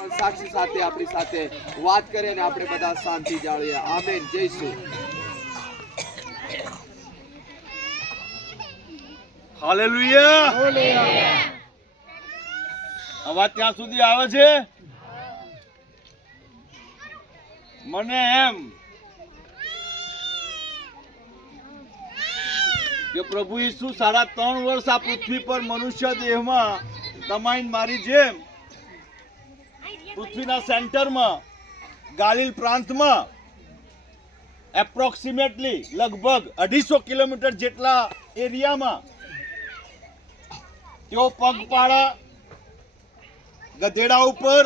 સાક્ષી સાથે આપણી સાથે વાત કરે અને આપણે બધા શાંતિ જાળવીએ. આમેન. જય શ્રી હાલેલુયા. અવાજ ત્યાં સુધી આવે છે? મને એમ કે પ્રભુ ઈસુ 3.5 વર્ષ આ પૃથ્વી પર મનુષ્ય દેહમાં તમાઈન મારી જેમ પૃથ્વીના સેન્ટરમાં ગાલિલ પ્રાંતમાં એપ્રોક્સિમેટલી લગભગ 250 કિલોમીટર જેટલા એરિયામાં તેઓ પગપાળા ગધેડા ઉપર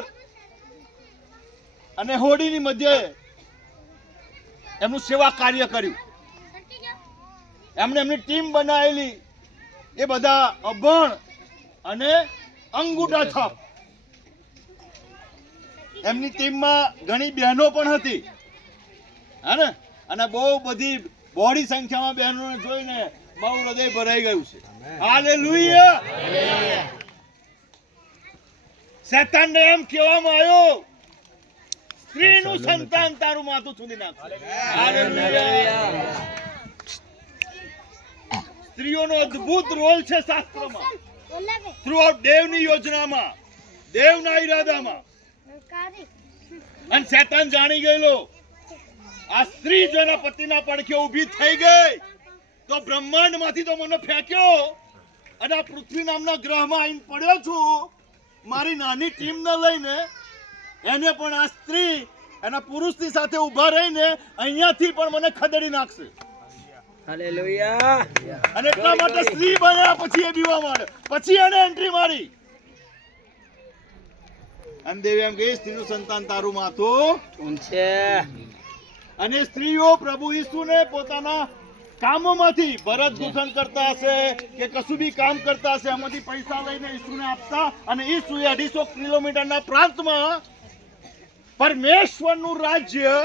અને હોડીની મધ્યે એમનું સેવા કાર્ય કર્યું. એમણે એમની ટીમ બનાવેલી. એ બધા અભણ અને અંગૂઠા છાપ. એમની ટીમમાં ઘણી બહેનો પણ હતી, હે ને? અને બહુ બધી બોડી સંખ્યામાં બહેનોને જોઈને મારું હૃદય ભરાઈ ગયું છે. હાલેલુયા. શેતાનને એમ કહેવામાં આવ્યો, સ્ત્રીનું સંતાન તારું માથું છૂદી નાખશે. હાલેલુયા. સ્ત્રીઓનો અદ્ભુત રોલ છે શાસ્ત્રમાં, થ્રુઆઉટ દેવની યોજનામાં, દેવના ઈરાદામાં. અને શેતાન જાણી ગયેલો, આ સ્ત્રી જો એના પતિના પડખે ઊભી થઈ ગઈ તો બ્રહ્માંડમાંથી તો મને ફેંક્યો અને આ પૃથ્વી નામના ગ્રહમાં આવીને પડ્યો છું. મારી નાની ટીમને લઈને એને પણ આ સ્ત્રી એના પુરુષની સાથે ઊભા રહીને અહીંયાથી પણ મને ખદેડી નાખશે. હાલેલુયા. અને એટલા માટે સ્ત્રી બન્યા પછી એ બીવા માંડ્યો, પછી એને એન્ટ્રી મારી. અને દેવી એમ કહી, સ્ત્રીનું સંતાન તારું માથું છે. અને સ્ત્રીઓ પ્રભુ ઈસુને પોતાના કામોમાંથી ભરત ગૂંથણ કરતા હશે કે કશું બી કામ કરતા હશે, એમાંથી પૈસા લઈને ઈસુને આપતા. અને ઈસુએ 250 કિલોમીટરના પ્રાંતમાં પરમેશ્વરનું રાજ્ય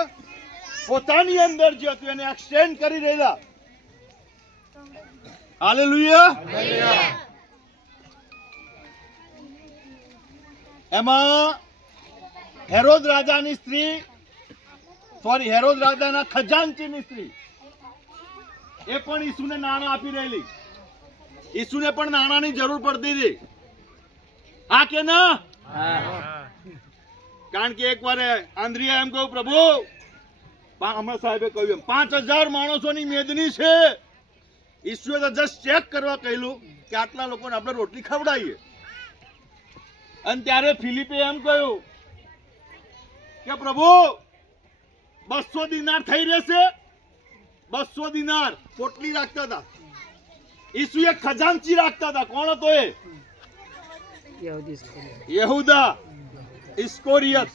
પોતાની અંદર જે હતું એને એક્સટેન્ડ કરી રહેલા. હાલેલુયા. એમાં હેરોદ રાજાની સ્ત્રી, હેરોદ રાજાના ખજાનચીની સ્ત્રી, એ પણ ઈસુને નાણાં આપી રહેલી. ઈસુને પણ નાણાંની જરૂર પડતી હતી. હા કે ના? કારણ કે એકવાર આંદ્રિયા એમ કહ્યું, પ્રભુ, હમણાં સાહેબે કહ્યું એમ 5000 માણસોની મેદની છે. ઈસુએ તો જસ્ટ ચેક કરવા કહેલું કે આટલા લોકોને આપણે રોટલી ખવડાવીએ. અને ત્યારે ફિલિપે એમ કહ્યું કે પ્રભુ 200 દિનાર થઈ રહેશે. 200 દિનાર પોટલી રાખતા હતા. ઈસુ એક ખજાનચી રાખતા હતા. કોણ હતો એ? યહૂદા ઇસ્કોરિયત.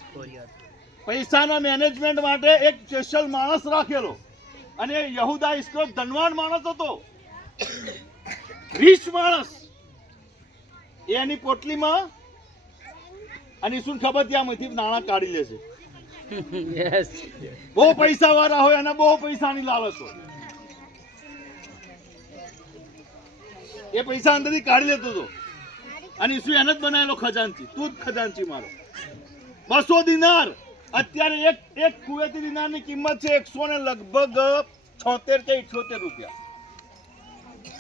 પૈસાના મેનેજમેન્ટ માટે એક સ્પેશિયલ માણસ રાખેલો. અને યહૂદા ઇસ્કોરિયત ધનવાન માણસ હતો, રીચ માણસ. એની પોટલીમાં અને ઈસુને ખબર ત્યાંથી નાણાં કાઢી લેશે. બહુ પૈસા વાળા હોય અને બહુ પૈસાની લાલચ હોય. એ પૈસા અંદરથી કાઢી લેતો હતો. અને ઈસુ એને જ બનાવેલો ખજાનચી. તું જ ખજાનચી મારો. 200 દિનાર. અત્યારે એક કુવેતી દિનારની કિંમત છે 100 ને લગભગ 76 કે 78 રૂપિયા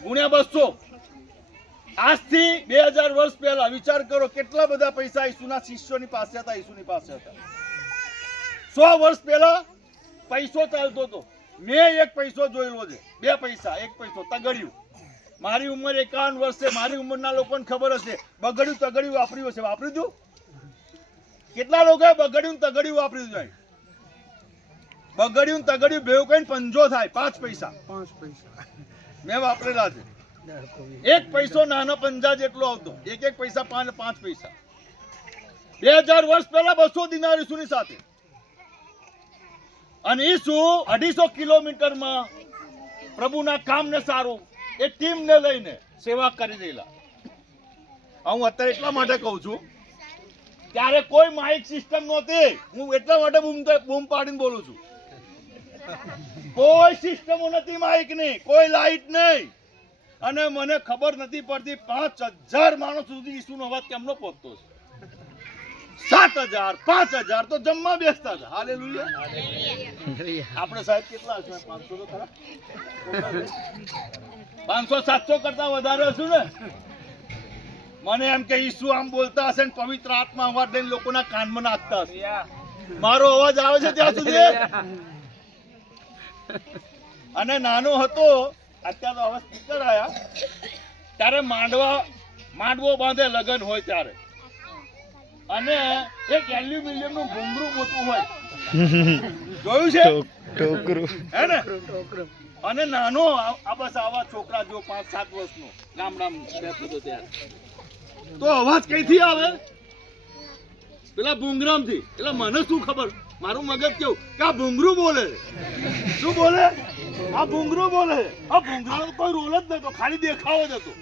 ગુણ્યા 200. આજથી 2000 વર્ષ પહેલા વિચાર કરો કેટલા બધા પૈસા ઈસુના શિષ્યોની પાસે હતા, ઈસુની પાસે હતા. 100 વર્ષ પહેલા પૈસો ચાલતો હતો. મેં એક પૈસો જોયેલો છે, 2 પૈસા, 1 પૈસો તગડ્યું. મારી ઉંમર 51 વર્ષ છે. મારી ઉંમરના લોકોને ખબર હશે, બગડ્યું તગડ્યું વાપર્યું હશે. વાપર્યું તું? કેટલા લોકોએ બગડ્યું તગડ્યું વાપર્યું જાય? બગડ્યું તગડ્યું ભેગું કઈને 5 થાય. 5 પૈસા મેં વાપરેલા છે. 1 પૈસો નાનો 50 જેટલો આવતો. એક પૈસા 5 પૈસા. 2000 વર્ષ પહેલા 200 દિનાર ઈસુની સાથે. અને ઈસુ 250 કિલોમીટરમાં પ્રભુના કામને સારું એ ટીમને લઈને સેવા કરી રહેલા. હું અત્યારે એટલા માટે કહું છું, ત્યારે કોઈ માઇક સિસ્ટમ નહોતી. હું એટલા માટે બૂમ પાડીને બોલું છું. કોઈ સિસ્ટમો નથી માઇકની, કોઈ લાઈટ નહીં. અને મને ખબર નથી પડતી 5000 માણસ સુધી ઈસુનો અવાજ કેમનો પહોંચતો છે. 7,000 5,000 તો જમવા બેસતા હતા. હાલેલુયા. આપણે સાહેબ કેટલા હશે? 500 તો ખરા? 500 700 કરતા વધારે હશું ને. મને એમ કે ઈસુ આમ બોલતા હશે ને પવિત્ર આત્મા અવાજ લઈને લોકોના કાનમાં નાખતા હશે. મારો અવાજ આવે છે ત્યાં સુધી. અને નાનો હતો, અત્યારે તો હવે સ્પીકર આયા, ત્યારે માંડવો બાંધે લગન હોય ત્યારે, અને એક એલ્યુમિનિયમ નું ઘૂંઘરું મોટું હોય, જોયું છે હે ને? અને નાનો આ બસ આવા છોકરા જો 5-7 વર્ષનો ગામડામાં બેઠો હતો ત્યારે, તો અવાજ કઈથી આવે? પેલા ભૂંગરામથી. એટલે મને શું ખબર, મારું મગજ કેવું કે આ ભૂંગરું બોલે. શું બોલે? આ ભૂંગરું બોલે. આ ભૂંગરાનો કોઈ રોલ જ નતો, ખાલી દેખાવો જ હતો.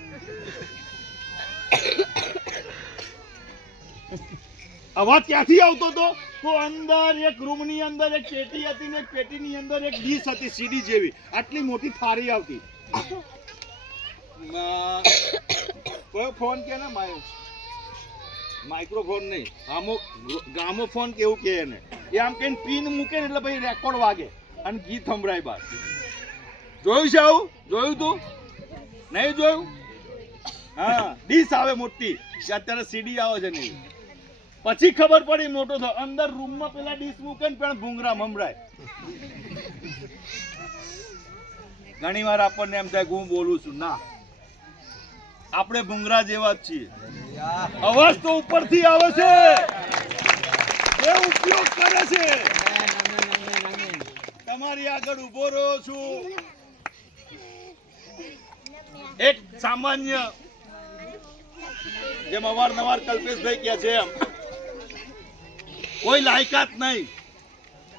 અવાજ ક્યાંથી આવતો હતો? તો અંદર એક રૂમની અંદર એક પેટી હતી ને પેટીની અંદર એક ડીશ હતી સીડી જેવી, આટલી મોટી થાળી આવતી. કયો ફોન કે ને? માઇક્રોફોન નહીં, ગ્રામોફોન કેવું કે એને. એ આમ કઈ પિન મૂકે ને એટલે પછી રેકોર્ડ વાગે અને ગીત સંભળાય બહાર. જોયું છે આવું? જોયું તું? નહીં જોયું? હા, ડીશ આવે મોટી, અત્યારે સીડી આવે છે નહીં. પછી ખબર પડી મોટો થયો, અંદર રૂમમાં પેલા ડીશ મૂકે ને પણ ભૂંગરા સંભળાય. ઘણી વાર આપણને એમ થાય કે હું બોલું છું. ના, આપણે ભૂંગરા જેવા જ છીએ. અવાજ તો ઉપરથી આવે છે, એ ઉપયોગ કરે છે. તમારી આગળ ઉભો રહ્યો છું, એક સામાન્ય, જેમ અવારનવાર કલ્પેશભાઈ કહે છે એમ, કોઈ લાયકાત નહીં,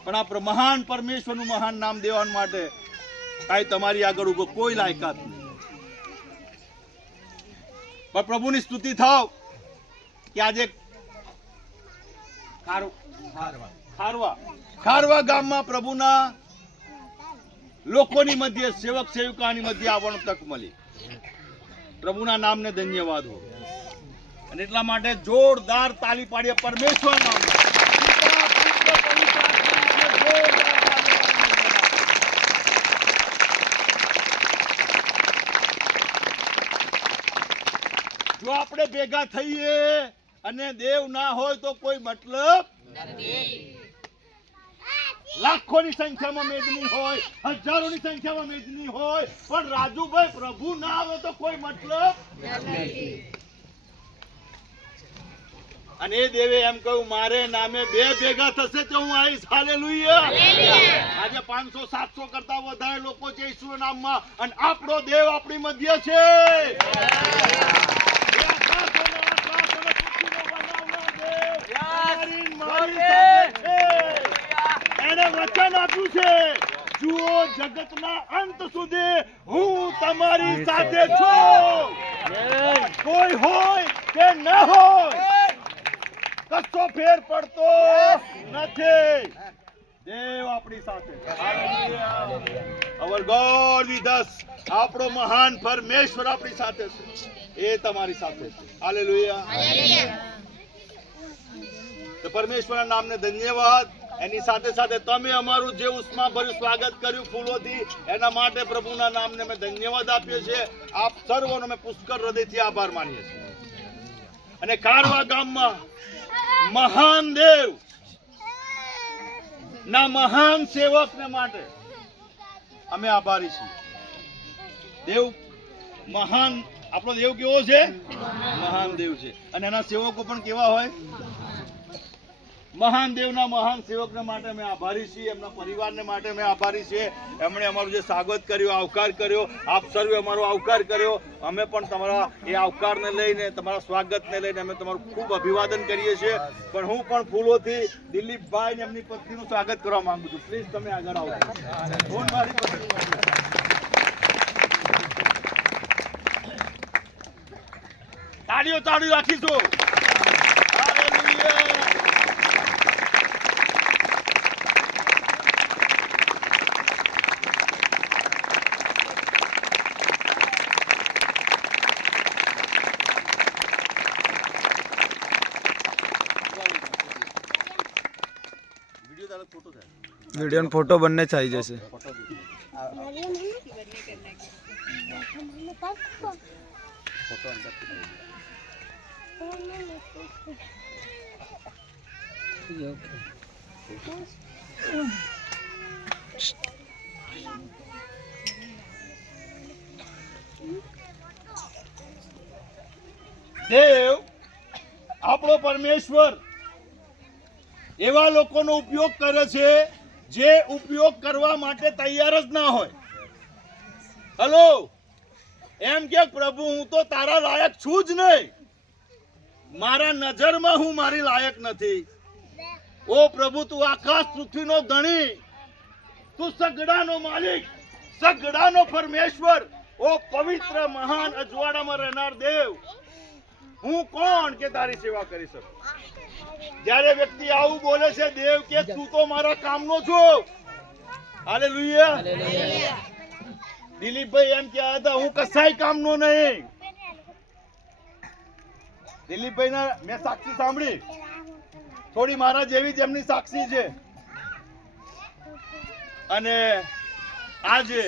પણ આ મહાન પરમેશ્વરનું મહાન નામ દેવા માટે આ તમારી આગળ ઉભો, કોઈ લાયકાત નહીં. પણ પ્રભુની સ્તુતિ થાવ કે આજે ખારવા ગામમાં પ્રભુના લોકોની મધ્ય, સેવક સેવિકાની મધ્ય આવવાનો તક મળી. પ્રભુના નામને ધન્યવાદ હો. અને એટલા માટે જોરદાર તાલી પાડીએ પરમેશ્વર નામ. જો આપણે ભેગા થઈએ અને દેવ ના હોય તો કોઈ મતલબ નથી. લાખોની સંખ્યામાં મેદની હોય, હજારોની સંખ્યામાં મેદની હોય, પણ રાજુભાઈ પ્રભુ ના આવે તો કોઈ મતલબ નથી. અને એ દેવે એમ કહ્યું મારે નામે બે ભેગા થશે તો હું આવીશ. હાલેલુયા. આજે 500-700 કરતા વધારે લોકો છે ઈસુના નામમાં, અને આપણો દેવ આપણી મધ્ય છે. એને વચન આપ્યું છે, જુઓ જગતના અંત સુધી હું તમારી સાથે છું. કોઈ હોય કે ન હોય, કશો ફેર પડતો નથી. દેવ આપણી સાથે. Our God with us. આપણો મહાન પરમેશ્વર આપણી સાથે છે, એ તમારી સાથે છે. હાલેલુયા. તો પરમેશ્વરના નામને ધન્યવાદ. એની સાથે સાથે તમે અમારું જે ઉષ્મા ભર્યું સ્વાગત કર્યું ફૂલોથી, એના માટે પ્રભુના નામને અમે ધન્યવાદ આપીએ છીએ. આપ સર્વનો અમે પુષ્કળ હૃદયથી આભાર માનીએ છીએ. અને ખારવા ગામમાં મહાન દેવ ના મહાન સેવકને માટે અમે આભારી છીએ. દેવ મહાન, આપણો દેવ કેવો છે? મહાન દેવ છે. અને એના સેવકો પણ કેવા હોય? મહાન દેવના મહાન સેવકને માટે અમે આભારી છીએ. એમના પરિવારને માટે અમે આભારી છીએ. એમણે અમારું જે સ્વાગત કર્યું, આવકાર કર્યો, આપ સર્વે અમારો આવકાર કર્યો. અમે પણ તમારા એ આવકારને લઈને, તમારા સ્વાગતને લઈને અમે તમારું ખૂબ અભિવાદન કરીએ છીએ. પણ હું પણ ફૂલોથી દિલીપભાઈ ને એમની પત્નીનું સ્વાગત કરવા માંગુ છું. પ્લીઝ તમે આગળ આવો. તાળીઓ રાખીશું. હાલેલુયા. તારે ફોટો થાય વિડીયો અને ફોટો બંને થઈ જશે. દેવ આપણો પરમેશ્વર એવા લોકોનો ઉપયોગ કરે છે જે ઉપયોગ કરવા માટે તૈયાર જ ના હોય. હલો, એમ કે પ્રભુ હું તો તારા લાયક છું જ નહીં, મારા નજરમાં હું મારી લાયક નથી. ઓ પ્રભુ, તું આકાશ પૃથ્વીનો ધણી, તું સગડાનો માલિક, સગડાનો પરમેશ્વર, ઓ પવિત્ર મહાન અજવાળામાં રહેનાર દેવ, હું કોણ કે તારી સેવા કરી શકું? જ્યારે વ્યક્તિ આવું બોલે છે, દેવ કે તું તો મારા કામનો છો. હાલેલુયા. દિલીપભાઈ એમ કહેતા હતા હું કસાય કામનો નહીં. દિલીપભાઈ ના મેં સાક્ષી સાંભળી, થોડી મારા જેવી જ એમની સાક્ષી છે. અને આજે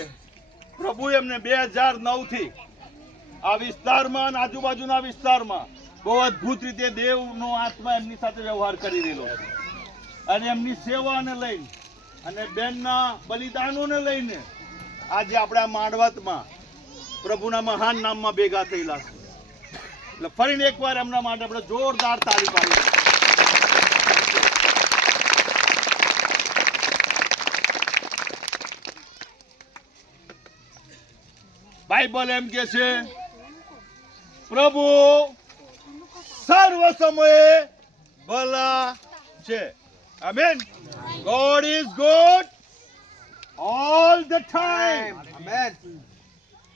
પ્રભુ એમને 2009 થી આ વિસ્તારમાં આજુબાજુના વિસ્તારમાં બહુ અદભુત રીતે દેવનો આત્મા એમની સાથે વ્યવહાર કરી રહેલો છે. અને એમની સેવાને લઈને અને બેનના બલિદાનોને લઈને આજે આપણા માંડવતમાં પ્રભુના મહાન નામમાં ભેગા થયેલા છે. એટલે ફરીને એકવાર એમના માટે આપણે જોરદાર તાળી પાડીએ. બાઇબલ એમ કે છે પ્રભુ સર્વ સમયે ભલા છે. Amen. God is good all the time. Amen.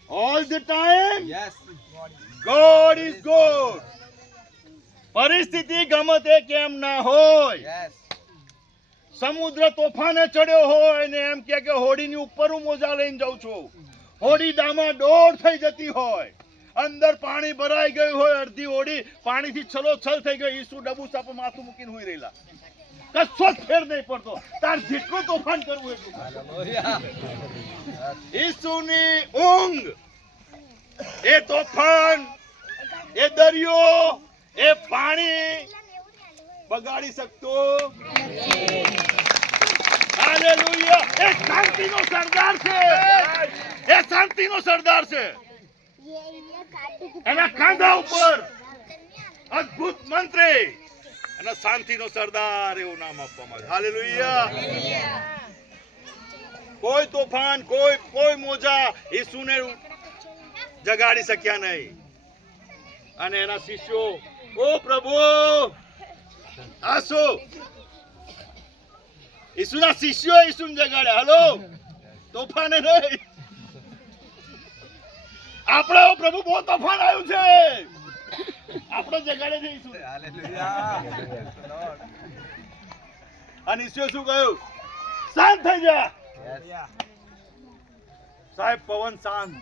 All the time. Yes. God is good. પરિસ્થિતિ ગમે તે કેમ ના હોય, Yes. સમુદ્ર તોફાને ચડ્યો હોય ને એમ કે હોડીની ઉપર હું મોજા લઈને જાઉં છું, હોડી ડામાડોળ થઈ જતી હોય, અંદર પાણી ભરાઈ ગયું હોય, અડધી હોડી પાણીથી છલોછલ થઈ ગઈ, ઈસુ ડબુ સાપ માથું મૂકીને હુઈ રહેલા, કશો જ ફેર નહીં પડતો. તાર જેટલું તોફાન કરવું એટલું. ઈસુની ઊંઘ એ તોફાન, એ દરિયો, એ પાણી બગાડી શકતો. હાલેલુયા. એ શાંતિનો સરદાર છે, એ શાંતિનો સરદાર છે. એના કાંધા ઉપર અદ્ભુત મંત્રી અને શાંતિનો સરદાર એવું નામ આપવામાં આવે. હાલેલુયા. કોઈ તોફાન, કોઈ મોજા ઈસુને જગાડી શક્યા નહીં. અને એના શિષ્યો, ઓ પ્રભુ આસો, ઈસુના શિષ્યો ઈસુને જગાડ્યા. હલો, તોફાને નહીં. આપણે પ્રભુ બહુ તોફાન આવ્યું છે, આપણે જગાડે છે ઈસુ. અને ઈસુએ શું કહ્યું? શાંત થઈ જા. સાહેબ પવન શાંત.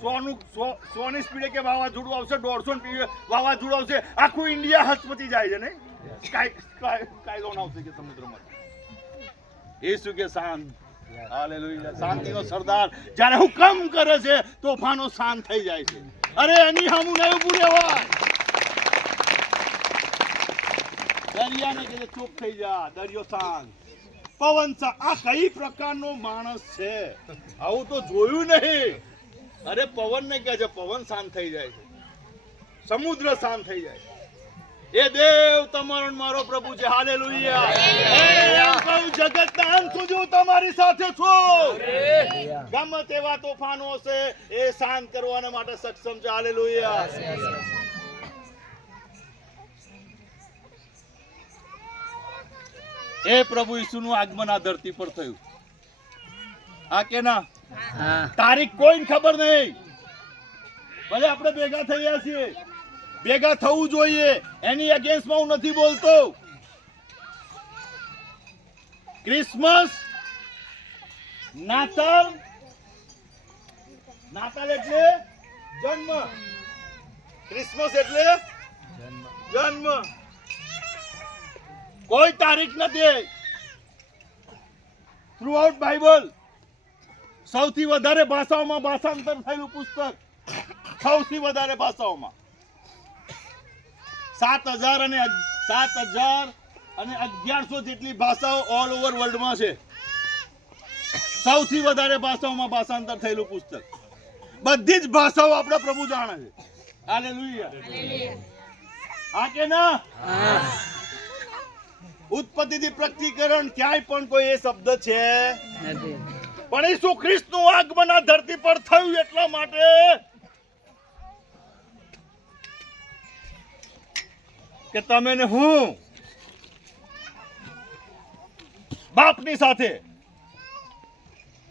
100 ની સ્પીડે કે વાવાઝોડું આવશે, 150 ની વાવાઝોડું આવશે, આખું ઇન્ડિયા હચમચી જાય છે ને. કાયદોન આવશે કે સમુદ્રમાં. ઈસુ કે શાંત. હાલેલુયા. શાંતિનો સરદાર જ્યારે હુકમ કરે છે તોફાનો શાંત થઈ જાય છે. અરે એની સામું નહીં ઊભું રહેવાય. દરિયાને કે ચૂપ થઈ જા, દરિયો શાંત, પવન શાંત. આ કઈ પ્રકારનો માણસ છે? આવું તો જોયું નહીં. અરે પવન ને કહે છે પવન શાંત થઈ જાય છે, સમુદ્ર શાંત થઈ જાય છે. એ દેવ તમારો મારો પ્રભુ છે. હાલેલુયા. જગતના અંત સુધી હું તમારી સાથે છું. ગમે તેવા તોફાનો છે એ શાંત કરવાના માટે સક્ષમ છે. હાલેલુયા. એ પ્રભુ ઈસુનું આગમન આ ધરતી પર થયું. આ કે ના? તારીખ કોઈને ખબર નહીં. ભલે આપણે ભેગા થયા છીએ, ભેગા થવું જોઈએ, એની અગેન્સ્ટમાં હું નથી બોલતો. ક્રિસમસ, નાતાલ એટલે જન્મ, ક્રિસમસ એટલે જન્મ. કોઈ તારીખ નથી. થ્રુઆઉટ બાઇબલ સૌથી વધારે ભાષાઓમાં ભાષાંતર થયેલું પુસ્તક, સૌથી વધારે ભાષાઓમાં 7,011 જેટલી ભાષાઓ ઓલ ઓવર વર્લ્ડમાં છે. સૌથી વધારે ભાષાઓમાં ભાષાંતર થયેલું પુસ્તક. બધી જ ભાષાઓ આપણા પ્રભુ જાણે છે. હાલેલુયા. હા કે ના? ઉત્પત્તિથી પ્રકટીકરણ ક્યાંય પણ કોઈ એ શબ્દ છે પણ ઈસુ ખ્રિસ્તનું આગમન આ ધરતી પર થયું એટલા માટે કે તમે ને હું બાપની સાથે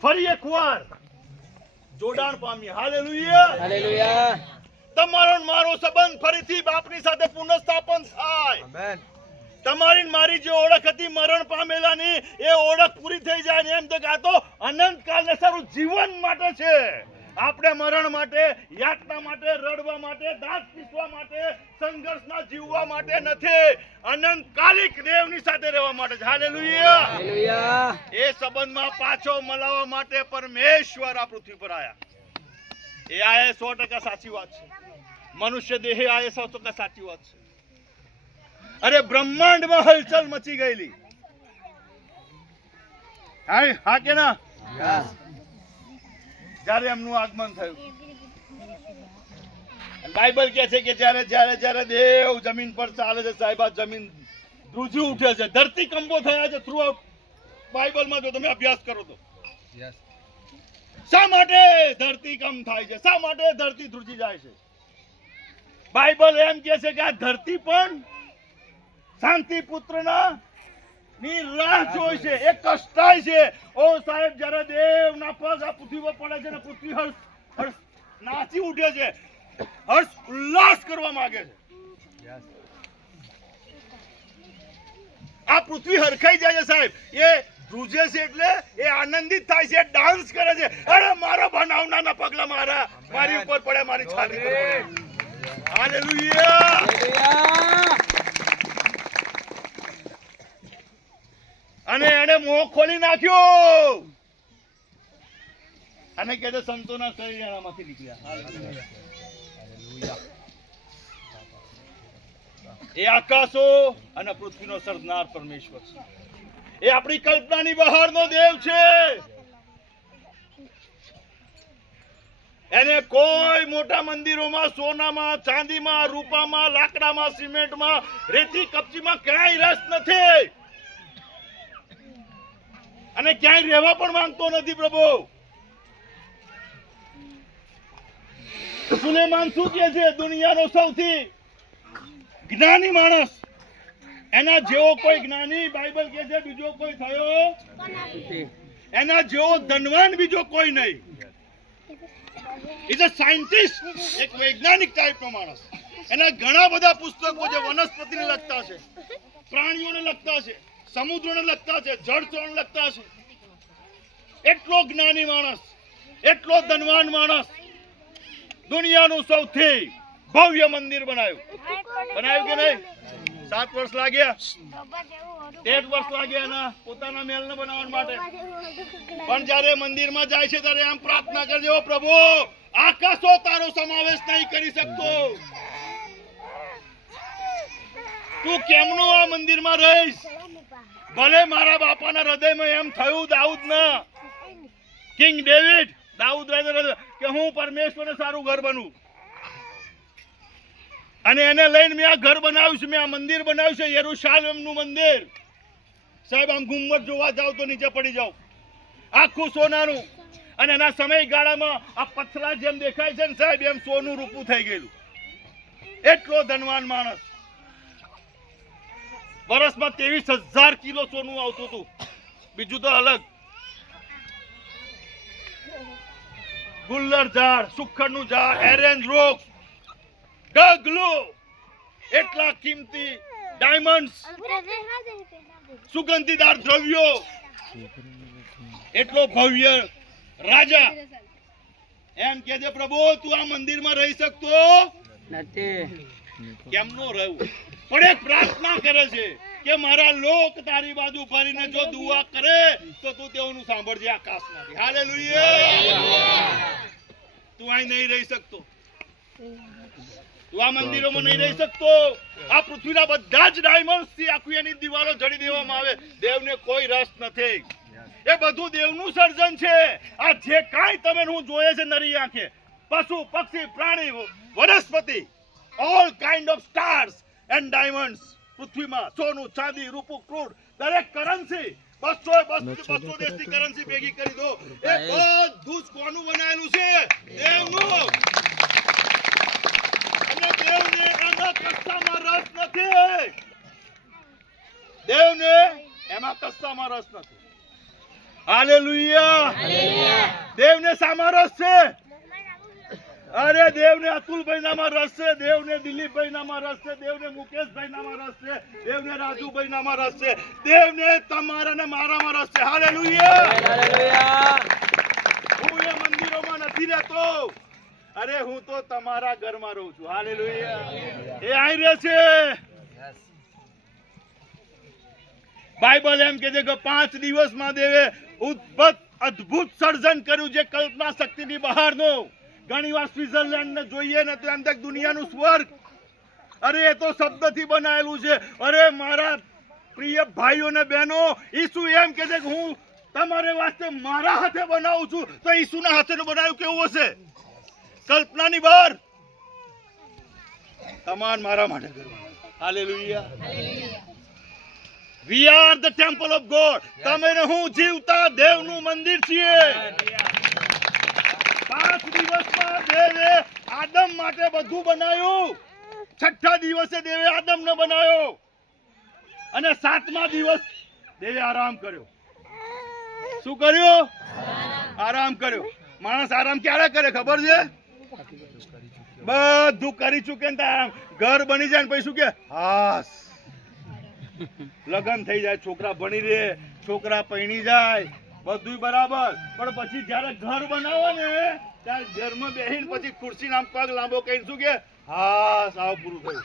ફરી એકવાર જોડાણ પામી. હાલેલુયા. હાલેલુયા. તમારો ને મારો સંબંધ ફરીથી બાપની સાથે પુનઃસ્થાપન થાય. આમેન. તમારી ને મારી જે ઓળખ હતી મરણ પામેલાની, એ ઓળખ પૂરી થઈ જાય ને એમ તો કે આ તો અનંત કાળને સારું જીવન માટે છે. આપણે મરણ માટે, યાતના માટે, રડવા માટે, દાંત પીસવા માટે, સંઘર્ષના જીવવા માટે નથી, અનંતકાલિક દેવની સાથે રહેવા માટે. હાલેલુયા. હાલેલુયા. એ સંબંધમાં પાછો મલાવવા માટે પરમેશ્વર આ પૃથ્વી પર આયા. એ આ 100% સાચી વાત છે. મનુષ્ય દેહે આ 100% સાચી વાત છે. અરે બ્રહ્માંડમાં હલચલ મચી ગયેલી. હા કે ના? જ્યારે એમનું આગમન થયું. બાઇબલ કહે છે કે જ્યારે જ્યારે જ્યારે દેવ જમીન પર ચાલે છે સાહેબ, આ જમીન ધ્રુજી ઉઠે છે, ધરતી કંપો થયા છે. થ્રુ બાઇબલમાં જો તમે અભ્યાસ કરો તો શા માટે ધરતી કંપ થાય છે? શા માટે ધરતી ધ્રુજી જાય છે? બાઇબલ એમ કહે છે કે આ ધરતી પણ શાંતિ પુત્રના ની રાહ જોઈ છે, એ કષ્ટાય છે. ઓ સાહેબ, જ્યારે દેવના પગ આ પૃથ્વી પર પડે છે ને પૃથ્વી હર્ષ નાચી ઉઠે છે, હર્ષ ઉલ્લાસ કરવા માંગે છે. આ પૃથ્વી હરખાઈ જાય છે સાહેબ. એ ધ્રુજે છે એટલે એ આનંદિત થાય છે, ડાન્સ કરે છે. અરે મારા બનાવના પગલા મારી ઉપર પડે, મારી છાતી પર પડે. હાલેલુયા. અને એને મોં ખોલી નાખ્યો અને કહે છે સંતોના શરીર એનામાંથી નીકળ્યા. એ આકાશો અને પૃથ્વીનો સર્જનાર પરમેશ્વર છે. એ આપણી કલ્પનાની બહારનો દેવ છે. એને કોઈ મોટા મંદિરોમાં, સોનામાં, ચાંદીમાં, રૂપામાં, લાકડામાં, સિમેન્ટમાં, રેતી કપચીમાં ક્યાંય રસ નથી અને ક્યાંય રહેવા પણ માંગતો નથી પ્રભુ. સુલેમાન શું કહે છે? દુનિયાનો સૌથી જ્ઞાની માણસ, એના જેવો કોઈ જ્ઞાની બાઇબલ કહે છે બીજો કોઈ થયો, એના જેવો ધનવાન બીજો કોઈ નહીં. ઇઝ અ સાયન્ટિસ્ટ, એક વૈજ્ઞાનિક ટાઈપનો માણસ. એના ઘણા બધા પુસ્તકો છે, વનસ્પતિને લગતા છે, પ્રાણીઓને લગતા છે, સમુદ્રોને લગતા છે, જળચરોને લગતા છે. એટલો જ્ઞાની માણસ, એટલો ધનવાન માણસ, દુનિયાનું સૌથી ભવ્ય મંદિર બનાવ્યું કે નહીં? 7 વર્ષ લાગ્યા, 13 વર્ષ લાગ્યા એના પોતાના મહેલને બનાવવા માટે. પણ જ્યારે મંદિરમાં જાય છે ત્યારે આમ પ્રાર્થના કરજો, પ્રભુ આકાશો તારો સમાવેશ નહીં કરી શકતો, તું કેમનો આ મંદિરમાં રહીશ? ભલે મારા બાપાના હૃદયમાં એમ થયું દાઉદના, કિંગ ડેવિડ, દાઉદ રાજા, કે હું પરમેશ્વરને સારું ઘર બનું અને એને લઈને મેં આ ઘર બનાવ્યું છે, મેં આ મંદિર બનાવ્યું છે, યરુશાલેમનું મંદિર. સાહેબ આમ ગુમ્મત જોવા જાવ તો નીચે પડી જાવ, આખું સોનાનું. અને એના સમયગાળામાં આ પથરા જેમ દેખાય છે ને સાહેબ, એમ સોનું રૂપું થઈ ગયેલું. એટલો ધનવાન માણસ. વર્ષમાં 23,000 કિલો સોનું આવતું હતું. બીજું તો અલગ. ગુલ્લર ઝાડ, સુખડનું ઝાડ, એરેન્જ રોક, ડગલો, એટલા કિંમતી ડાયમંડ્સ, સુગંધીદાર દ્રવ્યો, એટલો ભવ્ય રાજા. એમ કે છે પ્રભુ તું આ મંદિરમાં રહી શકતો નથી. કેમનો રહેવું? પણ એક પ્રાર્થના કરે છે, કે મારા લોક તારી બાજુ ફરીને જો દુઆ કરે તો તું તેઓનું સાંભળજે આકાશમાંથી. હાલેલુયા. તું અહીં નહીં રહી શકતો, તું આ મંદિરોમાં નહીં રહી શકતો. આ પૃથ્વીના બધા જ ડાયમંડ્સ થી આખી એની દિવાલો જડી દેવામાં આવે, દેવને કોઈ રસ નથી. એ બધું દેવનું સર્જન છે. આ જે કાંઈ તમે હું જોઈએ છે નરી આંખે, પશુ પક્ષી પ્રાણી વનસ્પતિ, all kind of stars and diamonds, પૃથ્વીમાં સોનું ચાંદી રૂપું ક્રૂડ દરેક કરન્સી 200 દેશની કરન્સી ભેગી કરી દો, એ બધું જ કોનું બનાવેલું છે? દેવનું. અને દેવને આના કશામાં રસ નથી. દેવને એમાં કશામાં રસ નથી. હાલેલુયા. દેવને શામાં રસ છે? અરે દેવને અતુલભાઈ નામાં રસ છે, દેવને દિલીપભાઈ નામાં રસ છે, દેવને મુકેશભાઈ નામાં રસ છે, દેવને રાજુભાઈ નામાં રસ છે, દેવને તમારા ને મારામાં રસ છે. હાલેલુયા. હું એ મંદિરોમાં નથી રહેતો, અરે હું તો તમારા ઘરમાં રહું છું. હાલેલુયા. એ અહીં રહે છે. બાઇબલ એમ કે છે કે 5 દિવસમાં દેવે અદ્ભુત સર્જન કર્યું, જે કલ્પના શક્તિની બહારનું. ઘણી વાર સ્વિટ્ઝરલેન્ડ ને જોઈએ ને તો એમ તક દુનિયાનું સ્વર્ગ. અરે એ તો શબ્દથી બનાવેલું છે. અરે મારા પ્રિય ભાઈઓ ને બહેનો, ઈસુ એમ કે છે કે હું તમારે વાસ્તે મારા હાથે બનાવું છું, તો ઈસુના હાથે બનાવ્યું કેવું હશે? કલ્પનાની બહાર. તમાર મારા માટે કરવાનું. Hallelujah. We are the temple of God. તમે ને હું જીવતા દેવનું મંદિર છીએ. 5 દિવસમાં દેવે આદમ માટે બધું બનાવ્યું. 6થા દિવસે દેવે આદમને બનાવ્યો અને 7મા દિવસ દેવે આરામ કર્યો. શું કર્યો? આરામ કર્યો. માણસ આરામ ક્યારે કરે ખબર છે? બધું કરી ચૂકે ને ઘર બની જાય ને પછી શું કે હાસ, લગન થઈ જાય, છોકરા ભણી રહે, છોકરા પૈણી જાય, બધું બરાબર. પણ પછી જયારે ઘર બનાવો ને ત્યારે ઘરમાં બેહીને પછી ખુરશી નામ પગ લાંબો કરીને શું કે હા સાવ પૂરું થયું.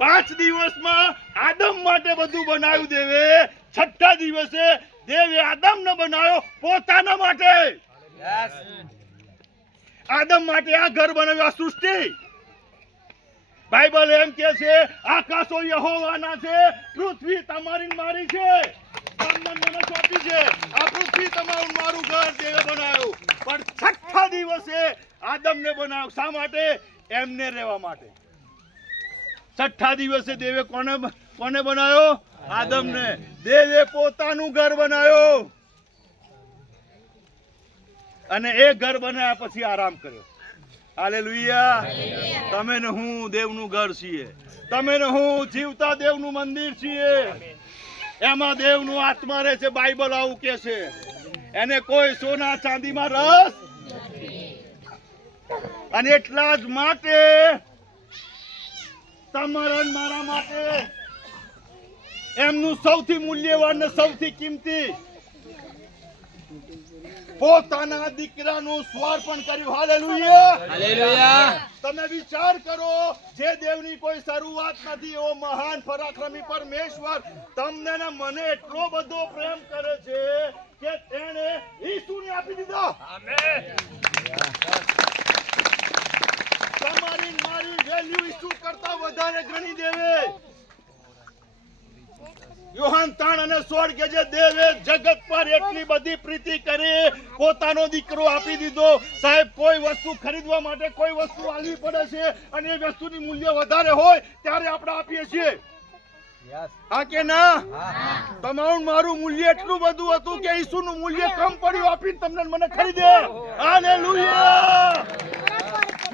5 દિવસમાં આદમ માટે બધું બનાવ્યું દેવે. 6થા દિવસે દેવે આદમને બનાવ્યો પોતાના માટે. આદમ માટે આ ઘર બનાવ્યું, આ સૃષ્ટિ. બાઇબલ એમ કે છે આકાશો યહોવાના છે, પૃથ્વી તમારી મારી છે. મને સોંપી છે આ પૃથ્વી તમારું મારું ઘર દેવે બનાવ્યું. પણ 6થા દિવસે આદમને બનાવ્યો. શા માટે? એમને રહેવા માટે. 6થા દિવસે દેવે કોને બનાવ્યો? આદમને. દેવે પોતાનું ઘર બનાવ્યો અને એ ઘર બનાવ્યા પછી આરામ કર્યો. હાલેલુયા. તમે ને હું દેવનું ઘર છીએ. તમે ને હું જીવતા દેવનું મંદિર છીએ. એમાં દેવનું આત્મા રહે છે. બાઇબલ આવું કે છે. એને કોઈ સોના ચાંદીમાં રસ. અને એટલા જ માટે તમારા મારા માટે એમનું સૌથી મૂલ્યવાન ને સૌથી કિંમતી પોતાના દીકરાનું સ્વાર્પણ કર્યું. હાલેલુયા. હાલેલુયા. તમે વિચાર કરો, જે દેવની કોઈ શરૂઆત નથી એવો મહાન પરાક્રમી પરમેશ્વર તમને ને મને એટલો બધો પ્રેમ કરે છે કે તેણે ઈસુને આપી દીધો. આમેન. તમારી મારી વેલ્યુ ઈસુ કરતા વધારે ગણી દેવે. યોહાન 3 અને 16 કે જે દેવે જગત પર એટલી બધી પ્રીતિ કરી પોતાનો દીકરો આપી દીધો. સાહેબ, કોઈ વસ્તુ ખરીદવા માટે કોઈ વસ્તુ આલવી પડે છે અને એ વસ્તુની મૂલ્ય વધારે હોય ત્યારે આપણે આપીએ છીએ. હા કે ના? તમારું મારું મૂલ્ય એટલું બધું હતું કે ઈસુનું મૂલ્ય કમ પડ્યું આપીને તમને મને ખરીદે. Hallelujah.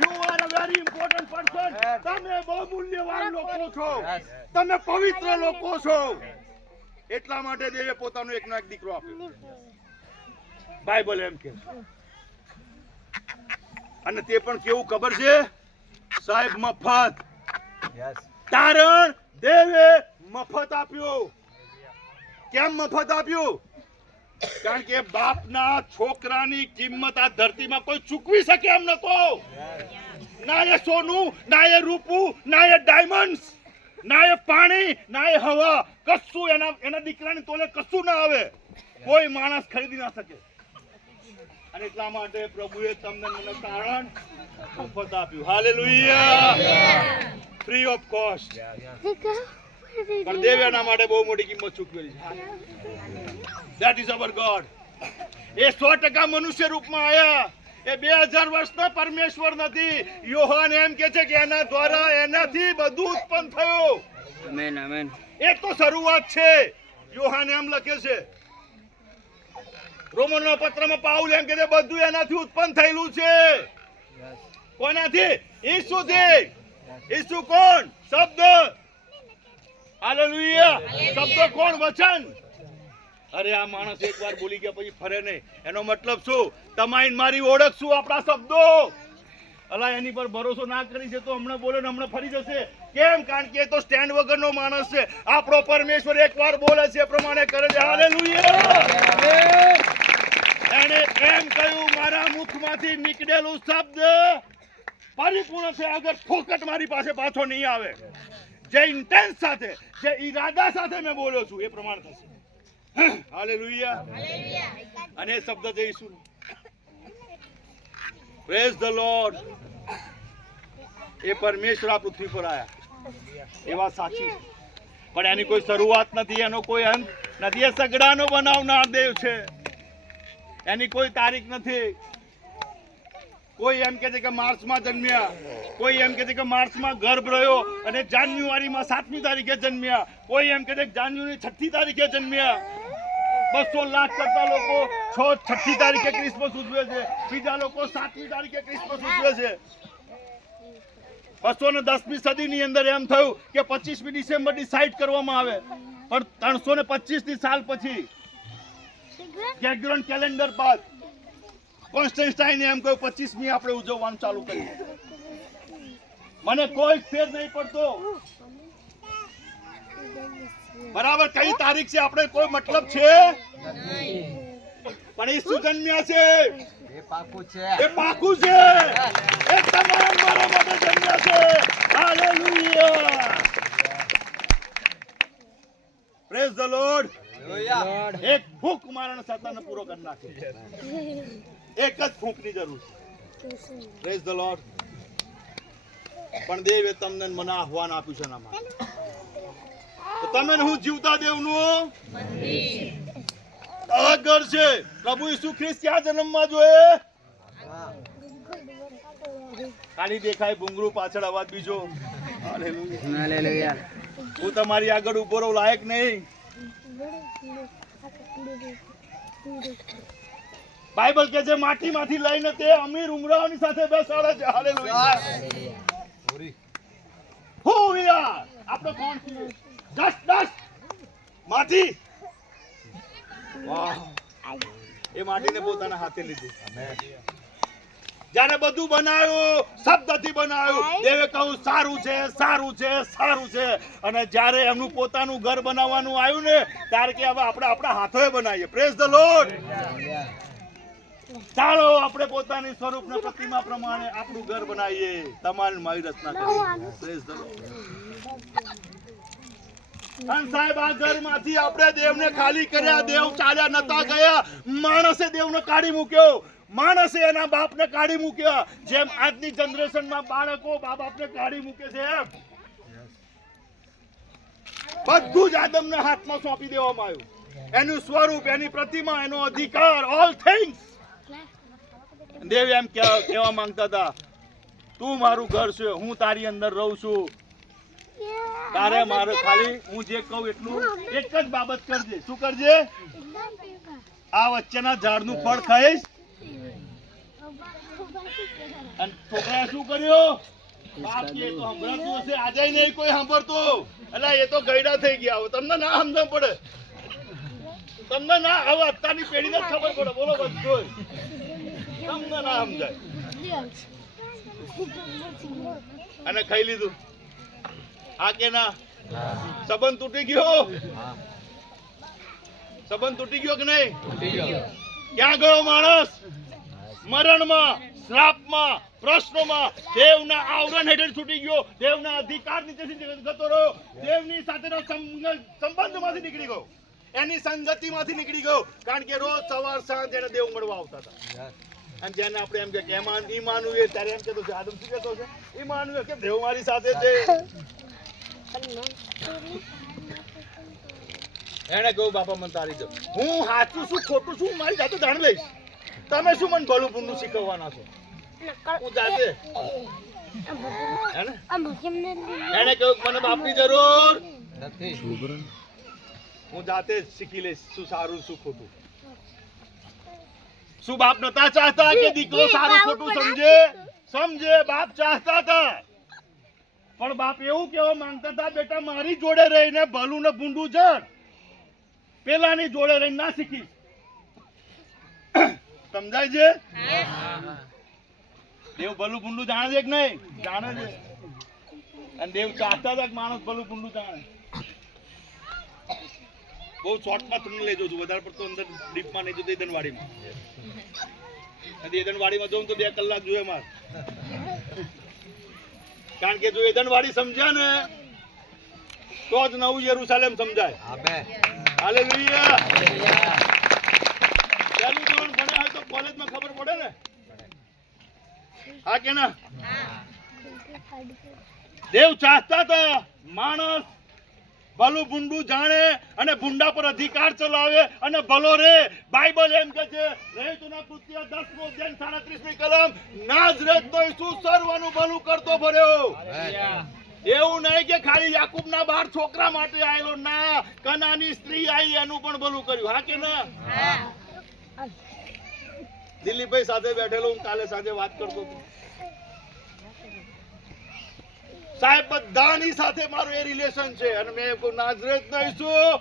You are a very important person. તમે બહુ મૂલ્યવાન લોકો છો. તમે પવિત્ર લોકો છો. એટલા માટે દેવે પોતાનો એકનો એક દીકરો આપ્યો. બાઇબલ એમ કે અને તે પણ કેવું ખબર છે સાહેબ? મફત. તારણ દેવે મફત આપ્યો. કેમ મફત આપ્યું? કારણ કે બાપના છોકરાની કિંમત આ ધરતીમાં કોઈ ચૂકવી શકે એમ નતો. ના એ સોનું, ના એ રૂપું, ના એ ડાયમંડ્સ. ના એ પાણી ના એ હવા, કશું એના દીકરાની તોલે કશું ના આવે. કોઈ માણસ ખરીદી ના શકે. અને એટલા માટે પ્રભુએ તમને મને તારણ મફત આપ્યું. Hallelujah, free of cost. પણ દેવે એના માટે બહુ મોટી કિંમત ચૂકવેલી છે. That is our God. એ 100% મનુષ્ય રૂપમાં આયા. એ 2000 વર્ષના પરમેશ્વર નથી. યોહાન એમ કે છે કે એના દ્વારા એનાથી બધું ઉત્પન્ન થયું. Amen amen. એ તો શરૂઆત છે. યોહાન એમ લખે છે. રોમનના પત્રમાં પાઉલ એમ કે છે બધું એનાથી ઉત્પન્ન થયેલું છે. કોનાથી? ઈસુથી. ઈસુ કોણ? શબ્દ. હાલેલુયા. શબ્દ કોણ? વચન. અરે આ માણસ એકવાર બોલી ગયા પછી ફરે નહીં. એનો મતલબ શું? તમારી મારી ઓળખ શું? આપણા શબ્દો. અલા એની પર ભરોસો ના કરી છે તો હમણાં બોલે ને હમણાં ફરી જશે. કેમ? કારણ કે એ તો સ્ટેન્ડ વગરનો માણસ છે. આપણો પરમેશ્વર એકવાર બોલે છે એ પ્રમાણે કરે છે. હાલેલુયા. એને એમ કહ્યું મારા મુખમાંથી નીકળેલું શબ્દ પરિપૂર્ણ છે. અગર ફોકટ મારી પાસે પાછો નહીં આવે, જે ઇન્ટેન્સ સાથે, જે ઈરાદા સાથે મેં બોલ્યો છું એ પ્રમાણે થશે. હાલેલુયા. અને શબ્દ છે ઈસુ. Praise the Lord. એ પરમેશ્વર આ પૃથ્વી પર આયા. એ વાત સાચી છે. પણ એની કોઈ શરૂઆત નથી, એનો કોઈ અંત નથી. એ સગડાનો બનાવનાર દેવ છે. એની કોઈ તારીખ નથી. કોઈ એમ કે છે કે માર્ચમાં જન્મ્યા, કોઈ એમ કે છે કે માર્ચમાં ગર્ભ રહ્યો અને જાન્યુઆરીમાં 7મી તારીખે જન્મ્યા, કોઈ એમ કે છે કે જાન્યુઆરી 6મી તારીખે જન્મ્યા. 200 લાખ કરતા લોકો 6મી તારીખે ક્રિસમસ ઉજવે છે. બીજા લોકો 7મી તારીખે ક્રિસમસ ઉજવે છે. 210મી સદીની અંદર એમ થયું કે 25મી ડિસેમ્બર ડિસાઇડ કરવામાં આવે, પણ 325 સાલ પછી ગ્રેગોરિયન કેલેન્ડર બાદ કોન્સ્ટન્ટાઇને એમ કહ્યું 25મી આપણે ઉજવવાનું ચાલુ કર્યું. મને કોઈ ફેર નહીં પડતો. બરાબર કઈ તારીખ છે આપણે કોઈ મતલબ છે પણ ઈસુ જન્મ્યા છે એ પાકું છે. એ તમામ મારા માટે જન્મ્યા છે. હાલેલુયા. Praise the lord. એક ફૂંક મારણ સાતાને પૂરો કરી નાખે. એક જ ફૂંકની જરૂર છે. Praise the lord. પણ દેવે તમને મને આહવાન આપ્યું છે એના માટે. તો તમે હું જીવતા દેવનું ઘર છે. પ્રભુ ઈસુ ખ્રિસ્ત ક્યાં જન્મમાં જોઈએ? ખાલી દેખાય ભૂંગળું, પાછળ અવાજ બીજો. હાલેલુયા. હું તમારી આગળ ઉભો રહું લાયક નહીં. બાઇબલ કે છે માટીમાંથી લઈને તે અમીર ઉમરાઓની સાથે બેસાડે છે. હાલેલુયા. Who we are? આપણે કોણ છીએ? ડસ્ટ માટી. વાહ. એ માટીને પોતાના હાથે લીધી. જ્યારે બધું બનાવ્યું, શબ્દથી બનાવ્યું, દેવે કહ્યું સારું છે, સારું છે, સારું છે. અને જ્યારે એમનું પોતાનું ઘર બનાવવાનું આવ્યું ને ત્યારે કે હવે આપણે આપણા હાથોએ બનાવીએ. Praise the lord. ચાલો આપણે પોતાની સ્વરૂપના પ્રતિમા પ્રમાણે આપણું ઘર બનાવીએ. તમારી મારી રચના કરીએ. Praise the lord. અને સાહેબ આ ઘરમાંથી આપણે દેવને ખાલી કર્યા. દેવ ચાલ્યા નતા ગયા. માણસે દેવને કાઢી મૂક્યો. માણસે એના બાપને કાઢી મૂક્યા. જેમ આજની જનરેશનમાં બાળકો બા બાપને કાઢી મૂકે છે એમ બધું જ આદમના હાથમાં સોંપી દેવામાં આવ્યું. એનું સ્વરૂપ, એની પ્રતિમા, એનો અધિકાર, ઓલ થિંગ્સ. દેવ એમ કહેવા માંગતા હતા તું મારું ઘર છે, હું તારી અંદર રહું છું. તારે મારે ખાલી હું જે કહું એટલું એક જ બાબત કરજે. શું કરજે? આ વચ્ચેના ઝાડનું ફળ ખાઈશ. અને છોકરાએ શું કર્યું? બાકી એ તો સંભળાતું હશે. આજે નહીં કોઈ સાંભળતો. એટલે એ તો ગયડા થઈ ગયા. હવે તમને ના સમજણ પડે. તમને ના હવે અત્યારની પેઢીને જ ખબર પડે. બોલો બધું તમને ના સમજાય. અને ખાઈ લીધું. હા કે ના? સંબંધ તૂટી ગયો? સંબંધ તૂટી ગયો કે નહીં? ક્યાં ગયો માણસ? મરણમાં. શ્રાપમાં, પ્રશ્નોમાં, દેવના આવરણ હેઠળ છૂટી ગયો, દેવના અધિકાર નીચેથી જતો રહ્યો, દેવની સાથેનો સંબંધમાંથી નીકળી ગયો, એની સંગતિમાંથી નીકળી ગયો, કારણ કે રોજ સવાર સાંજ એને દેવ મળવા આવતા હતા. અને જેને આપણે એમ કે ઈમાનુએલ, ત્યારે એમ કહેતો છે, આદમ શું કહેતો છે? ઈમાનુએલ, કે દેવ મારી સાથે છે. એને કહ્યું, બાપા મને તારી દો, હું સાચું શું ખોટું શું મારી જાતે જાણી લઈશ, તમે શું મને ભલું ભૂંડું શીખવવાના છો? હું જાતે એને કહ્યું, મને બાપની જરૂર નથી, હું જાતે જ શીખી લઈશ શું સારું શું ખોટું. શું બાપ નતા ચાહતા કે દીકરો સારું ખોટું સમજે? બાપ ચાહતા હતા, પણ બાપ એવું કેવા માંગતા હતા, બેટા મારી જોડે રહીને ભલું ને ભૂંડું જણ, પેલાની જોડે રહીને ના શીખી. સમજાય છે? દેવ ભલું ભૂંડું જાણે છે કે નહીં? જાણે છે. અને દેવ ચાહતા હતા કે માણસ ભલું ભૂંડું જાણે. બહુ શોર્ટમાં તમને લઈ જઉં છું, વધારે પડતો અંદર ડીપમાં નહીં જતો. એદનવાડીમાં જઉં તો 2 કલાક જોઈએ મારે, કારણ કે જો એદનવાડી સમજ્યા ને તો જ નવું યરુશલેમ સમજાય. હાલેલુયા. પહેલું ધોરણ ભણ્યા હોય તો કોલેજમાં ખબર પડે ને, હા કે ના? દેવ ચાહતા હતા માણસ ભલું ભૂંડું જાણે અને ભૂંડા પર અધિકાર ચલાવે અને ભલો રે. બાઇબલ એમ કે છે, રહેતુના કૃત્ય 10નો અધ્યાય 37મી કલમ, નાઝરેતનો ઈસુ સર્વનું ભલું કરતો ફર્યો. એવું નહીં કે ખાલી યાકૂબના 12 છોકરા માટે આવેલો, ના, કનાની સ્ત્રી આવી એનું પણ ભલું કર્યું. હા કે ના? દિલીપભાઈ સાથે બેઠેલો હું કાલે સાંજે વાત કરતો હતો. સાહેબ બધાની સાથે મારું એ રિલેશન છે, અને મેં કોઈ નાઝરેત નહીં છું,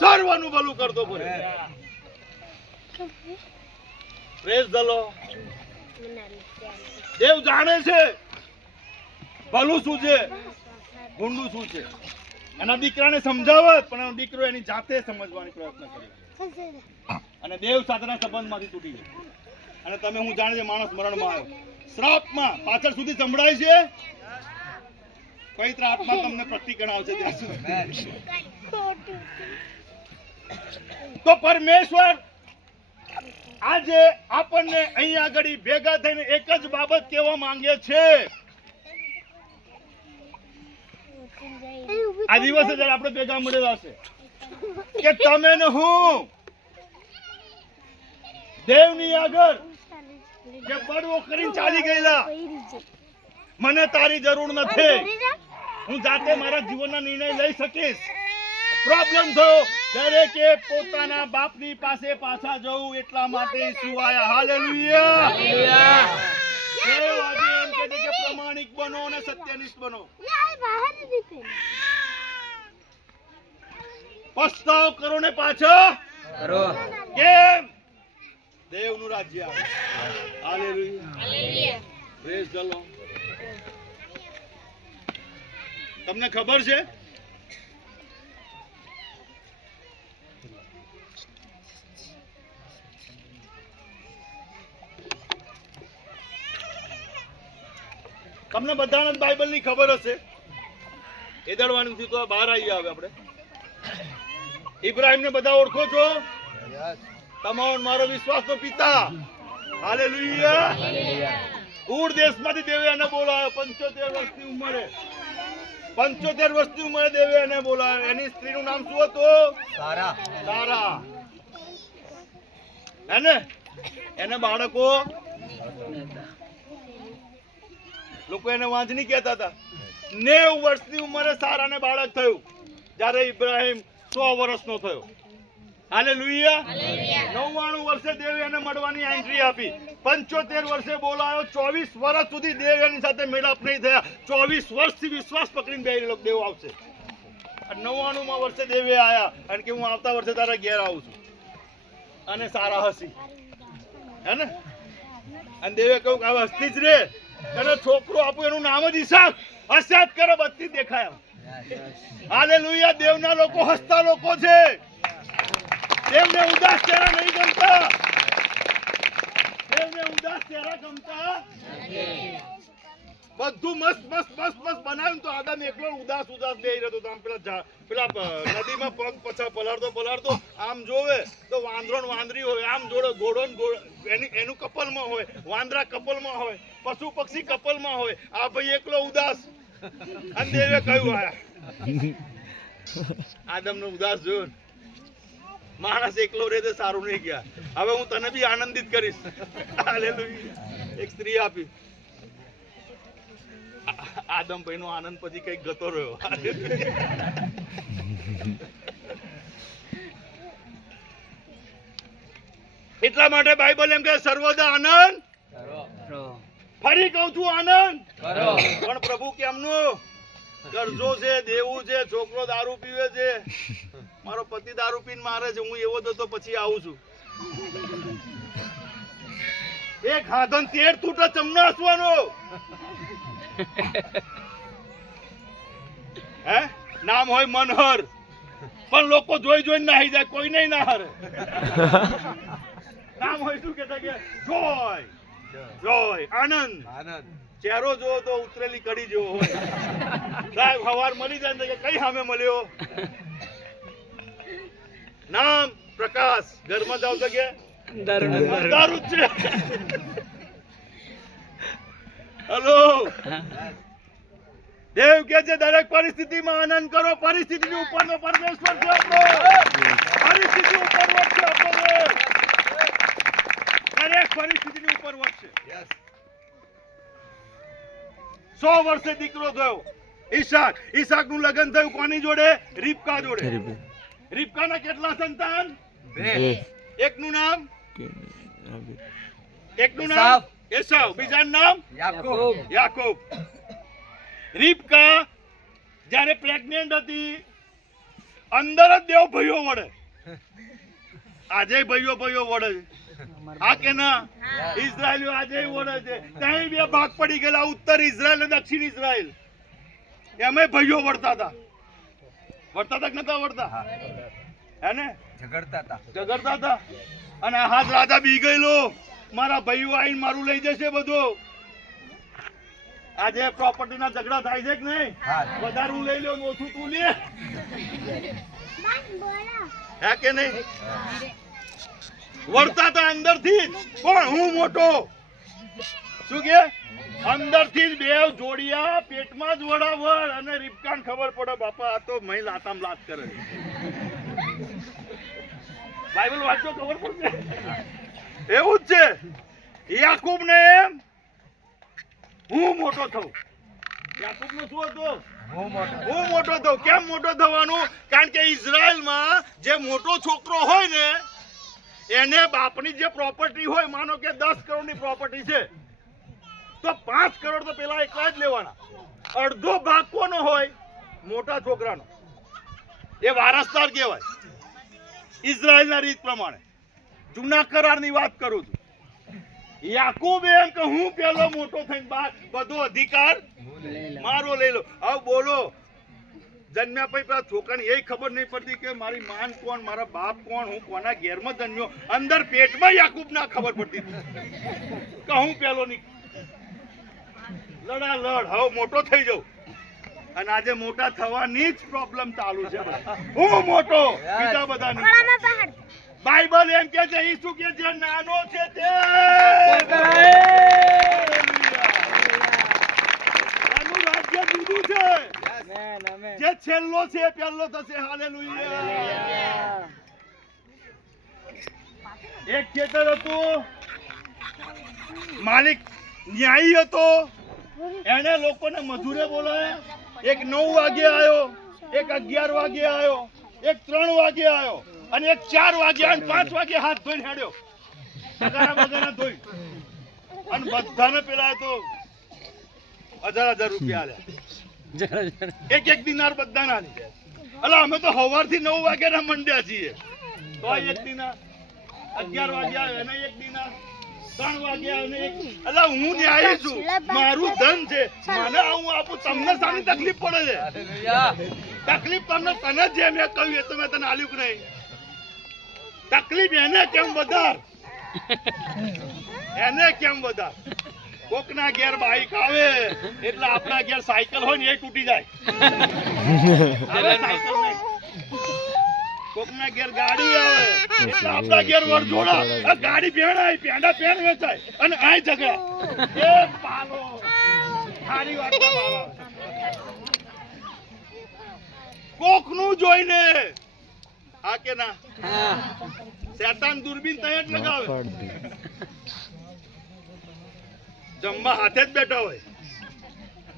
સર્વનું ભલું કરતો ફર્યો. Praise the lord. દેવ જાણે છે ભલું શું છે, ભૂંડું શું છે. એના દીકરાને સમજાવત, પણ એનો દીકરો એની જાતે સમજવાની પ્રયત્ન કર્યો, અને દેવ સાથેના સંબંધમાંથી તૂટી ગયો. અને તમે હું જાણે છે માણસ મરણમાં આવ્યો, શ્રાપમાં. પાછળ સુધી સંભળાય છે, પવિત્ર આત્મા તમને પ્રતિક્રમણ આવશે ત્યાં સુધી. તો પરમેશ્વર આજે આપણને અહીંયા આગળ ભેગા થઈને એક જ બાબત કહેવા માંગે છે. આ દિવસે જ્યારે આપણે ભેગા મળેલા છે કે તમે ને હું દેવની આગળ જે બળવો કરીને ચાલી ગયેલા, મને તારી જરૂર નથી, હું જાતે મારા જીવનના નિર્ણય લઈ શકીશ. પ્રોબ્લેમ થયો, દરેકે પોતાના બાપની પાસે પાછા જવું, એટલા માટે ઈસુ આયા. હાલેલુયા. દેવ આજે એમ કહે છે કે પ્રમાણિક બનો અને સત્યનિષ્ઠ બનો. પસ્તાવ કરો ને પાછા કરો. કેમ? દેવનું રાજ્ય આવે. હાલેલુયા. Praise the lord. તમને ખબર છે તમને બધાને બાઇબલ ની ખબર હશે. એદળવાની તો બહાર આવી આવે. આપણે ઇબ્રાહિમ ને બધા ઓળખો છો? તમારો મારો વિશ્વાસનો પિતા. હાલેલુયા. ઉર દેશમાંથી દેવે એને બોલાવ્યો 75 વર્ષની ઉંમરે. 75 વર્ષની ઉંમરે દેવે એને બોલાવ્યો. એની સ્ત્રીનું નામ શું હતું? સારા. એને બાળકો, લોકો એને વાંચની કહેતા હતા. 90 વર્ષની ઉંમરે સારાને બાળક થયું, જ્યારે ઇબ્રાહિમ 100 વર્ષનો થયો. હાલેલુયા. 99 વર્ષે દેવ એને મળવાની એન્ટ્રી આપી. 75 વર્ષે બોલાયો. 24 વર્ષ સુધી દેવ એની સાથે મેળાપ નહીં થયા. 24 વર્ષથી વિશ્વાસ પકડીને બેઠેલો દેવ આવશે. 99મા વર્ષે દેવે આયા અને કે હું આવતા વર્ષે તારા ઘેર આવું છું. અને સારા હસી, હે ને? અને દેવે કહ્યું કે હવે હસતી જ રે, અને છોકરો આપું એનું નામ જ ઈસાક. હસ્યા જ કરે, બધી દેખાય. હાલેલુયા. દેવના લોકો હસતા લોકો છે. દેવને ઉદાસ ચહેરા નહીં ગમતા. દેવને ઉદાસ ચહેરા ગમતા બધું મસ્ત મસ્ત મસ્ત મસ્ત બનાવ્યું તો આદમ એકલો ઉદાસ બેહી રહ્યો તો આમ પેલા નદીમાં પગ પછા પલાળતો આમ જોવે તો વાંદરો ને વાંદરી હોય, આમ જોડે ઘોડો ને એનું કપલમાં હોય, વાંદરા કપલમાં હોય, પશુ પક્ષી કપલમાં હોય, આ ભાઈ એકલો ઉદાસ. અને દેવે કહ્યું આદમ નો ઉદાસ જોયો ને, માણસ એકલો રહે તો સારું નહીં ગયા, હવે હું તને બી આનંદિત કરીશ. હાલેલુયા. એક સ્ત્રી આપી. આદમભાઈ નો આનંદ પછી કઈક ગતો રહ્યો. એટલા માટે બાઇબલ એમ કે સર્વદા આનંદ, ફરી કહું છું આનંદ, પણ પ્રભુ કેમનું? કરજો છે, દેવું છે, છોકરો દારૂ પીવે છે, મારો પતિ દારૂ પીને મારે છે, હું એવો તો પછી આવું છું. એક હાથન તેર તૂટે ચમના હસવાનો. હે નામ હોય મનહર, પણ લોકો જોઈ જોઈને નાહી જાય, કોઈ નહીં ના હારે. નામ હોય શું કેતા કે જોય જોય આનંદ, ચહેરો જો તો ઉતરેલી કડી જેવો હોય. સાહેબ હવાર મળી જાય કે કઈ સામે મળ્યો? નામ પ્રકાશ, ઘરમાં જાવ તો કે દારૂ જ છે. હેલો, દેવ કે છે દરેક પરિસ્થિતિમાં આનંદ કરો. પરિસ્થિતિની ઉપરનો પરમેશ્વર છે આપણો. પરિસ્થિતિ ઉપર વધશે આપણો. દરેક પરિસ્થિતિની ઉપર વધશે. 100 વર્ષે દીકરો થયો ઈસાક નું લગ્ન થયું કોની જોડે? રિબકા જોડે. રિબકાના કેટલા સંતાન? 2. એકનું નામ એસાવ, બીજાનું નામ યાકૂબ. રિબકા જ્યારે પ્રેગ્નેન્ટ હતી, અંદર જ દેવ ભાઈઓ વડે. આજે ભાઈઓ વડે છે. આ કે ના? ઇઝરાયલીઓ આજે વડે છે. ત્યાં 2 ભાગ પડી ગયેલા, ઉત્તર ઇઝરાયલ અને દક્ષિણ ઇઝરાયલ. એમાં ભાઈઓ વળતા હતા કે નતા વળતા? હે ને? ઝઘડતા હતા. અને હાથ રાજા બી ગયેલો, મારા ભાઈઓ આવીને મારું લઈ જશે બધું. આજે પ્રોપર્ટી ના ઝઘડા થાય છે કે નહીં? વધારે હું લઈ લઉં, ઓછું તું લે. હે કે નહીં? વળતા હતા અંદર થી. પણ હું મોટો શું કે અંદર થી 2 જોડિયા પેટમાં જ વડાવડ. અને રિબકાને ખબર પડે બાપા આ તો મહી લાતામ લાત કરે. બાઇબલ વાંચો ખબર પડશે. એવું જ છે. યાકૂબ ને એમ હું મોટો થઉં. યાકૂબ નું શું હતું? હું મોટો થઉં. કેમ મોટો થવાનું? કારણ કે ઇઝરાયલમાં જે મોટો છોકરો હોય ને, એને બાપની જે પ્રોપર્ટી હોય, માનો કે 10 કરોડની પ્રોપર્ટી છે, તો 5 કરોડ તો પેલા એકલા જ લેવાના. અડધો ભાગ કોનો હોય? મોટા છોકરાનો. એ વારસદાર કહેવાય ઇઝરાયલના રીત પ્રમાણે. જૂના કરારની વાત કરું છું. યાકૂબ એમ કે હું પેલો મોટો થઈને બધો અધિકાર મારો લઈ લો. હવે બોલો, જન્મ્યા પછી પેલા છોકરાને એ ખબર નહીં પડતી કે મારી માન કોણ, મારા બાપ કોણ, હું કોના ઘેરમાં જન્મ્યો. અંદર પેટમાં યાકૂબ ના ખબર પડતી કે હું પેલો નહીં. લડ હવે મોટો થઈ જાઉં. અને આજે મોટા થવાની જ પ્રોબ્લેમ ચાલુ છે. હું મોટો, બીજા બધા નહીં. બાઇબલ એમ કે છે ઈસુ કે જે નાનો છે તે એનું રાજ્ય જુદું છે. જે છેલ્લો છે એ પહેલો થશે. હાલેલુયા. એક ખેતર હતું, માલિક ન્યાયી હતો. એને લોકોને મજૂરે બોલાયા. એક 9 વાગે આવ્યો, એક 11 વાગે આવ્યો, એક 3 વાગે આવ્યો, અને એક 4 વાગે અને 5 વાગે હાથ ધોઈને હેડ્યો. બગાના ધોઈ. અને બધાને પેલા તો 1000 રૂપિયા આલ્યા. એક દિનાર બધાને આલી. અલા અમે તો સવારથી 9 વાગ્યાના મંડ્યા છીએ. તો 1 દિનાર, 11 વાગે આવ્યો એને 1 દિનાર, 3 વાગ્યા અને 1. અલા હું ન્યાયી છું, મારું ધન છે, મને હું આપું. તમને સાની તકલીફ પડે છે? તકલીફ તને જે મેં કહ્યું એ તો મેં તને આલ્યું કે નહીં? તકલીફ એને કેમ વધાર? એને કેમ વધાર? કોકના ઘેર બાઈક આવે એટલે આપણા ઘેર સાયકલ હોય ને એ તૂટી જાય. હવે સાયકલ નહીં. કોકના ઘેર ગાડી આવે એટલે આપણા ઘેર વરજોડા. આ ગાડી ભેણાય, પેંડા પેન વેચાય અને આય ઝઘડા. એ પાલો સારી વાત ના પાલો. કોકનું જોઈને હા કે ના? શેતાન દૂરબીન તય જ લગાવે. જમવા હાથે જ બેઠા હોય.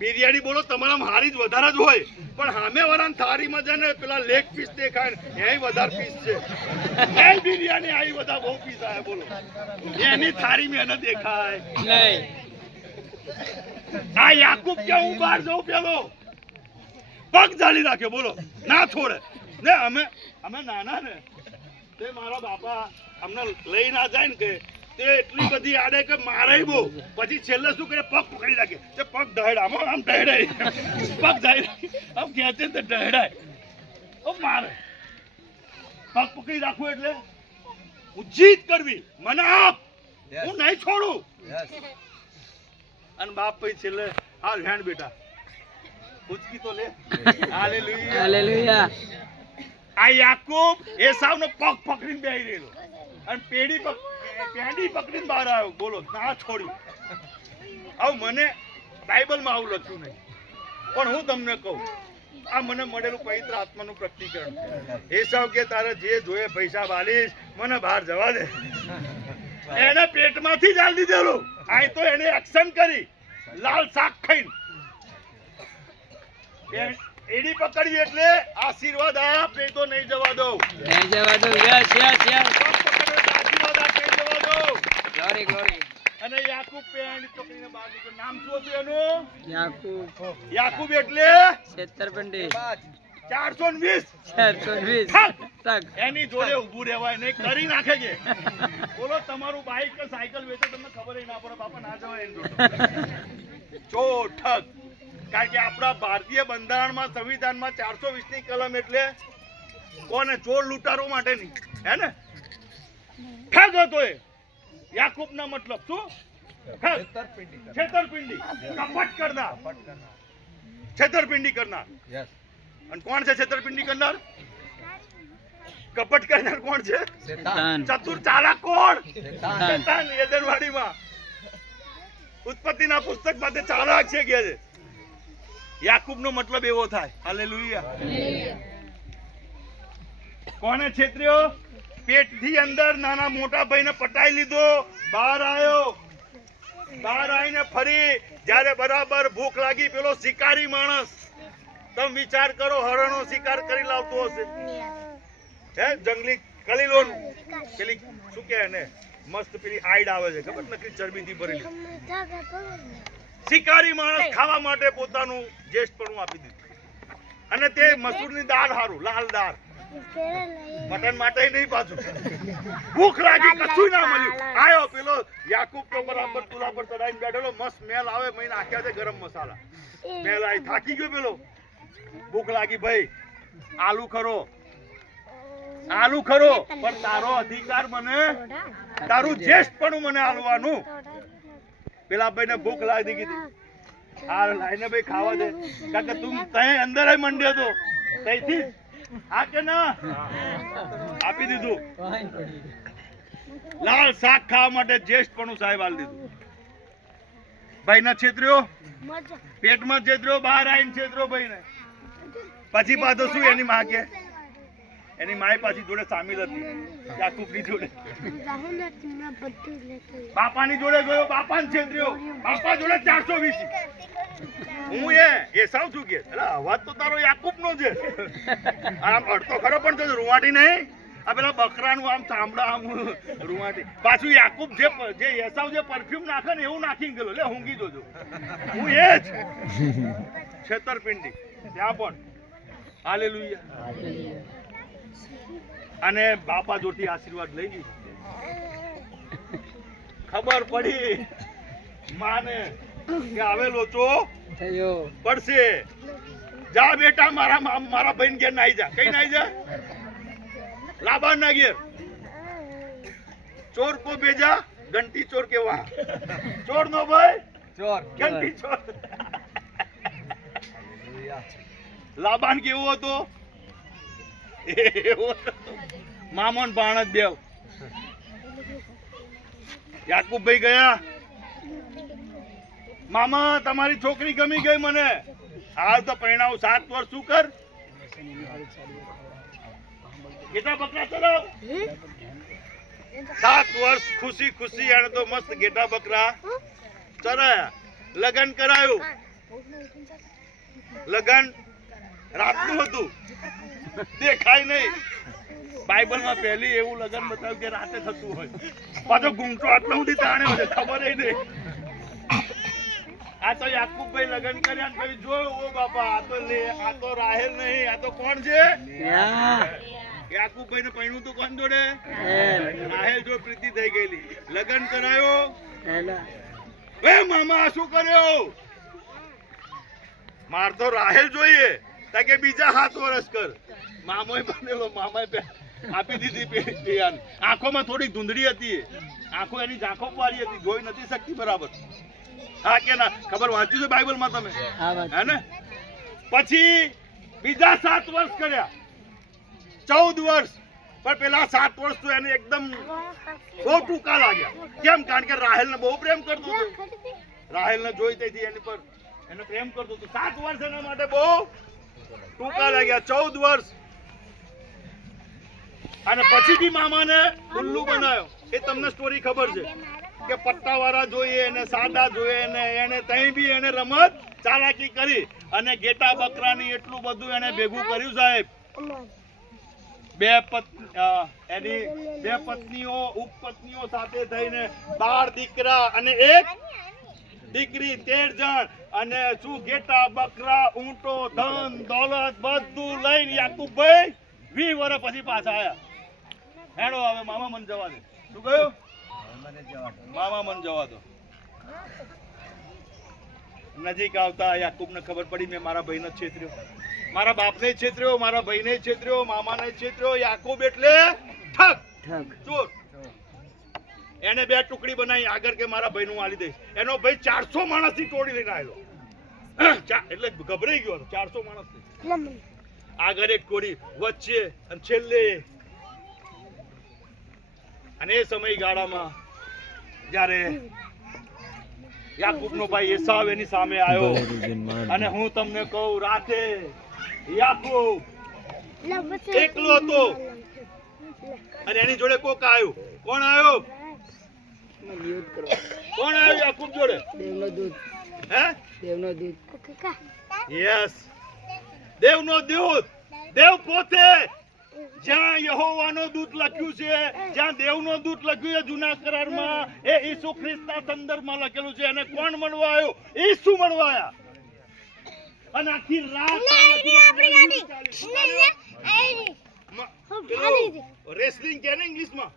બિરિયાની બોલો તમારામાં હારી જ વધારે જ હોય, પણ સામે વાળાની થાળીમાં છે ને પેલા લેગ પીસ દેખાય ને એ વધારે પીસ છે. એ બિરિયાની આવી બધા બહુ પીસ આવે બોલો. એની થાળીમાં એને દેખાય નહીં. આ યાકૂબ કે હું બહાર જઉં પેલો પગ જાળી રાખે બોલો, ના છોડે ને. અમે નાના ને તે મારા બાપા અમને લઈ ના જાય ને કે તે એટલી બધી આડે કે મારે બહુ. પછી છેલ્લે શું કરે, પગ પકડી રાખે. તે પગ દહેડા આમ દહેડાય, પગ જાય આમ ખેંચે તો દહેડાય. મારે પગ પકડી રાખવું એટલે હું જીત કરવી, મને આપ, હું નહીં છોડું. અને બાપ પછી છેલ્લે આ હેન્ડ બેટા ઉચકી તો લે. Hallelujah hallelujah. આ યાકૂબ એસાવનો પગ પકડીને બેહી રહેલો અને પેંડી પકડીને બહાર આવ્યો બોલો, ના છોડ્યું. આવું મને બાઇબલમાં આવું લખ્યું નહીં, પણ હું તમને કહું આ મને મળેલું પવિત્ર આત્માનું પ્રતિકરણ. એસાવ કે તારે જે જોઈએ પૈસા વાલીશ, મને બહાર જવા દે. એને પેટમાંથી જ આલી દીધેલું. આ તો એને એક્શન કરી લાલ શાક ખાઈને. એડી પકડી એટલે આશીર્વાદ આપ, નહીં તો નહીં જવા દઉં. નહીં જવા દો. Yes yes yes. આશીર્વાદ આપ, નહીં જવા દઉં. Glory glory. અને યાકૂબ પેન પકડીને બહાર નીકળ્યો. નામ શું હતું એનું? યાકૂબ. યાકૂબ એટલે છેતરપિંડી. 420. એની જોડે ઊભું રહેવાય નહીં, કરી નાખે છે. બોલો તમારું બાઈક કે સાયકલ વેચો તમને ખબર ના પડે બાપા, ના જવાય એની જોડે. ચોઠક. કારણ કે આપણા ભારતીય બંધારણમાં સંવિધાનમાં 420 ની કલમ એટલે કોને? ચોર લૂંટારો માટેની, હે ને? ઠગ હતો એ. યાકૂબ ના મતલબ શું? છેતરપિંડી, કપટ કરનાર, છેતરપિંડી કરનાર. અને કોણ છે છેતરપિંડી કરનાર? કપટ કરનાર કોણ છે? ચતુર ચાલાક કોણ? શેતાન. એદનવાડીમાં ઉત્પત્તિના પુસ્તકમાં તે ચાલાક છે કે છે. યાકૂબનો મતલબ એવો થાય. હાલેલુયા. કોને છેતર્યો? પેટથી અંદર નાના મોટા ભાઈને પટાઈ લીધો, બહાર આવ્યો. બહાર આવીને ફરી જ્યારે બરાબર ભૂખ લાગી, પેલો શિકારી માણસ, તમે વિચાર કરો, હરણનો શિકાર કરી લાવતો હશે, હે? જંગલી કલીલો, પેલી શું કે એને મસ્ત પેલી આઈડ આવે છે ખબર, નકરી ચરબીથી ભરેલી. શિકારી માણસ ખાવા માટે પોતાનું જ્યેષ્ઠપણું આપી દીધું. અને તે મસૂરની દાળ હારું, લાલ દાળ, મટન માટે નહીં પાછું. ભૂખ લાગી, કશું ના મળ્યું. આયો પેલો યાકૂબ તો બરાબર ચૂલા પર ચડાઈને બેઠેલો, મસ્ત સ્મેલ આવે, મેં નાખ્યા છે ગરમ મસાલા. સ્મેલ આવી, થાકી ગયો પેલો. ભૂખ લાગી, ભાઈ આલુ ખરો, આલુ ખરો, પણ તારો અધિકાર મને, તારું જ્યેષ્ઠપણું મને આલવાનું. પેલા ભાઈને ભૂખ લાગી કીધી, આ લાઈને ભાઈ ખાવા દે, કારણ કે તું તઈ અંદર મંડ્યો તો તઈથી. હા કે ના? આપી દીધું. લાલ શાક ખાવા માટે જ્યેષ્ઠપણું સાહેબ આલી દીધું. ભાઈ ના છેતર્યો, પેટમાં છેતર્યો, બહાર આવીને છેતર્યો ભાઈને. પછી પાછો શું એની માં કે, એની માય પાછી જોડે સામેલ હતી યાકૂબની જોડે. બાપાની જોડે ગયો, બાપાને છેતર્યો, બાપા જોડે 420. હું એસાવ છું કે અવાજ તો તારો યાકૂબનો છે. આમ અડતો ખરો પણ તો રૂવાટી નહીં. આ પેલા બકરાનું આમ ચામડા આમ રૂવાટી. પાછું યાકૂબ જે એસાવ જે પરફ્યુમ નાખે ને એવું નાખીને ગયેલો. લે ઊંઘી જોજો, હું એ જ છેતરપિંડી ત્યાં પણ. હાલેલુયા. અને બાપા જોડથી આશીર્વાદ લઈ ગઈ. ખબર પડી માને કે હવે લોચો પડશે. જા બેટા, મારા ભાઈ ઘેર નાઈ જા. કઈ નાઈ જા? લાબાન ના ઘેર. ચોર કો ભેજા ઘંટી ચોર કેવા ચોર નો ભાઈ ચોર ઘંટી ચોર લાબાન કેવો હતો એવો હતો. મામો ને ભાણજ બેવ યાકુબભાઈ ગયા મામા તમારી છોકરી ગમી ગઈ મને હાલ તો પરિણામ 7 વર્ષ શું કર કેટલા બકરા ચલાવ 7 વર્ષ ખુશી ખુશી એને તો મસ્ત ગેટા બકરા ચરાયા લગન કરાયું લગન રાતનું હતું દેખાય નહીં બાઇબલમાં પહેલી એવું લગન બતાવ્યું કે રાતે થતું હોય પાછો ગુંગટો આટલો સુધી તાણે હોય ખબર નહીં આ તો યાકુબભાઈ લગન કર્યા ને કહ્યું જો ઓ બાપા આ તો રાહેલ નહીં આ તો કોણ છે યાકુબભાઈ ને પૈણું તો કોણ જોડે રાહેલ જો પ્રીતિ થઈ ગયેલી લગન કરાયો એ મામા શું કર્યો માર તો રાહેલ જોઈએ તા કે બીજા 7 વર્ષ કર મામોય બનેલો મામાએ આપી દીધી પેન આંખોમાં થોડી ધૂંધળી હતી આંખો એની ઝાંખો પાડી હતી જોઈ નથી શકતી બરાબર હા કે ના ખબર વાંચ્યું છે બાઇબલમાં તમે હે ને પછી બીજા 7 વર્ષ કર્યા 14 વર્ષ પણ પેલા 7 વર્ષ તો એને એકદમ બહુ ટૂંકા લાગ્યા કેમ કારણ કે રાહેલને બહુ પ્રેમ કરતો હતો રાહેલને જોઈ તેથી એની પર એને પ્રેમ કરતો હતો 7 વર્ષ એના માટે બહુ ટૂંકા લાગ્યા 14 વર્ષ અને પછીથી મામાને ઉલ્લુ બનાવ્યો એ તમને સ્ટોરી ખબર છે કે પટ્ટાવાળા જોઈએ ને સાદા જોઈએ ને એને તઈ બી એને રમત ચાલાકી કરી અને ગેટા બકરાની એટલું બધું એને ભેગું કર્યું સાહેબ એની બે પત્નીઓ ઉપપત્નીઓ સાથે થઈને 12 દીકરા અને 1 દીકરી 13 જણ અને શું ગેટા બકરા ઊંટો ધન દોલત બધું લઈને યાકુબભાઈ 20 વર્ષ પછી પાછા આયા હેડો હવે મામા મન જવા દે શું કહ્યું મામા મન જવા દો નજીક આવતા યાકુબને ખબર પડી મેં મારા ભાઈને છેતર્યો મારા બાપને છેતર્યો મારા ભાઈને છેતર્યો મામાને છેતર્યો યાકુબ એટલે ઠગ ચોર એને 2 ટુકડી બનાવી આગળ કે મારા ભાઈનું આલી દઈશ એનો ભાઈ 400 માણસની ટોળી લઈને આવેલો એટલે ગભરાઈ ગયો 400 માણસ આગળ એક ટોળી વચ્ચે અને છેલ્લે અને એ સમયગાળામાં જ્યારે યાકૂબનો ભાઈ એસાવ એની સામે આવ્યો અને હું તમને કહું રાતે યાકૂબ એકલો હતો અને એની જોડે કોક આવ્યું કોણ આવ્યો કોણ આવ્યું યાકૂબ જોડે દેવનો દૂત યસ દેવનો દૂત દેવ પોતે જ્યાં યહોવાનો દૂત લખ્યું છે જ્યાં દેવનો દૂત લખ્યું છે જૂના કરારમાં એ ઈસુ ખ્રિસ્તના સંદર્ભમાં લખેલું છે અને કોણ મળવા આવ્યો ઈસુ મળવા આવ્યા અને આખી રાત રેસલિંગ કે ને ઇંગ્લિશમાં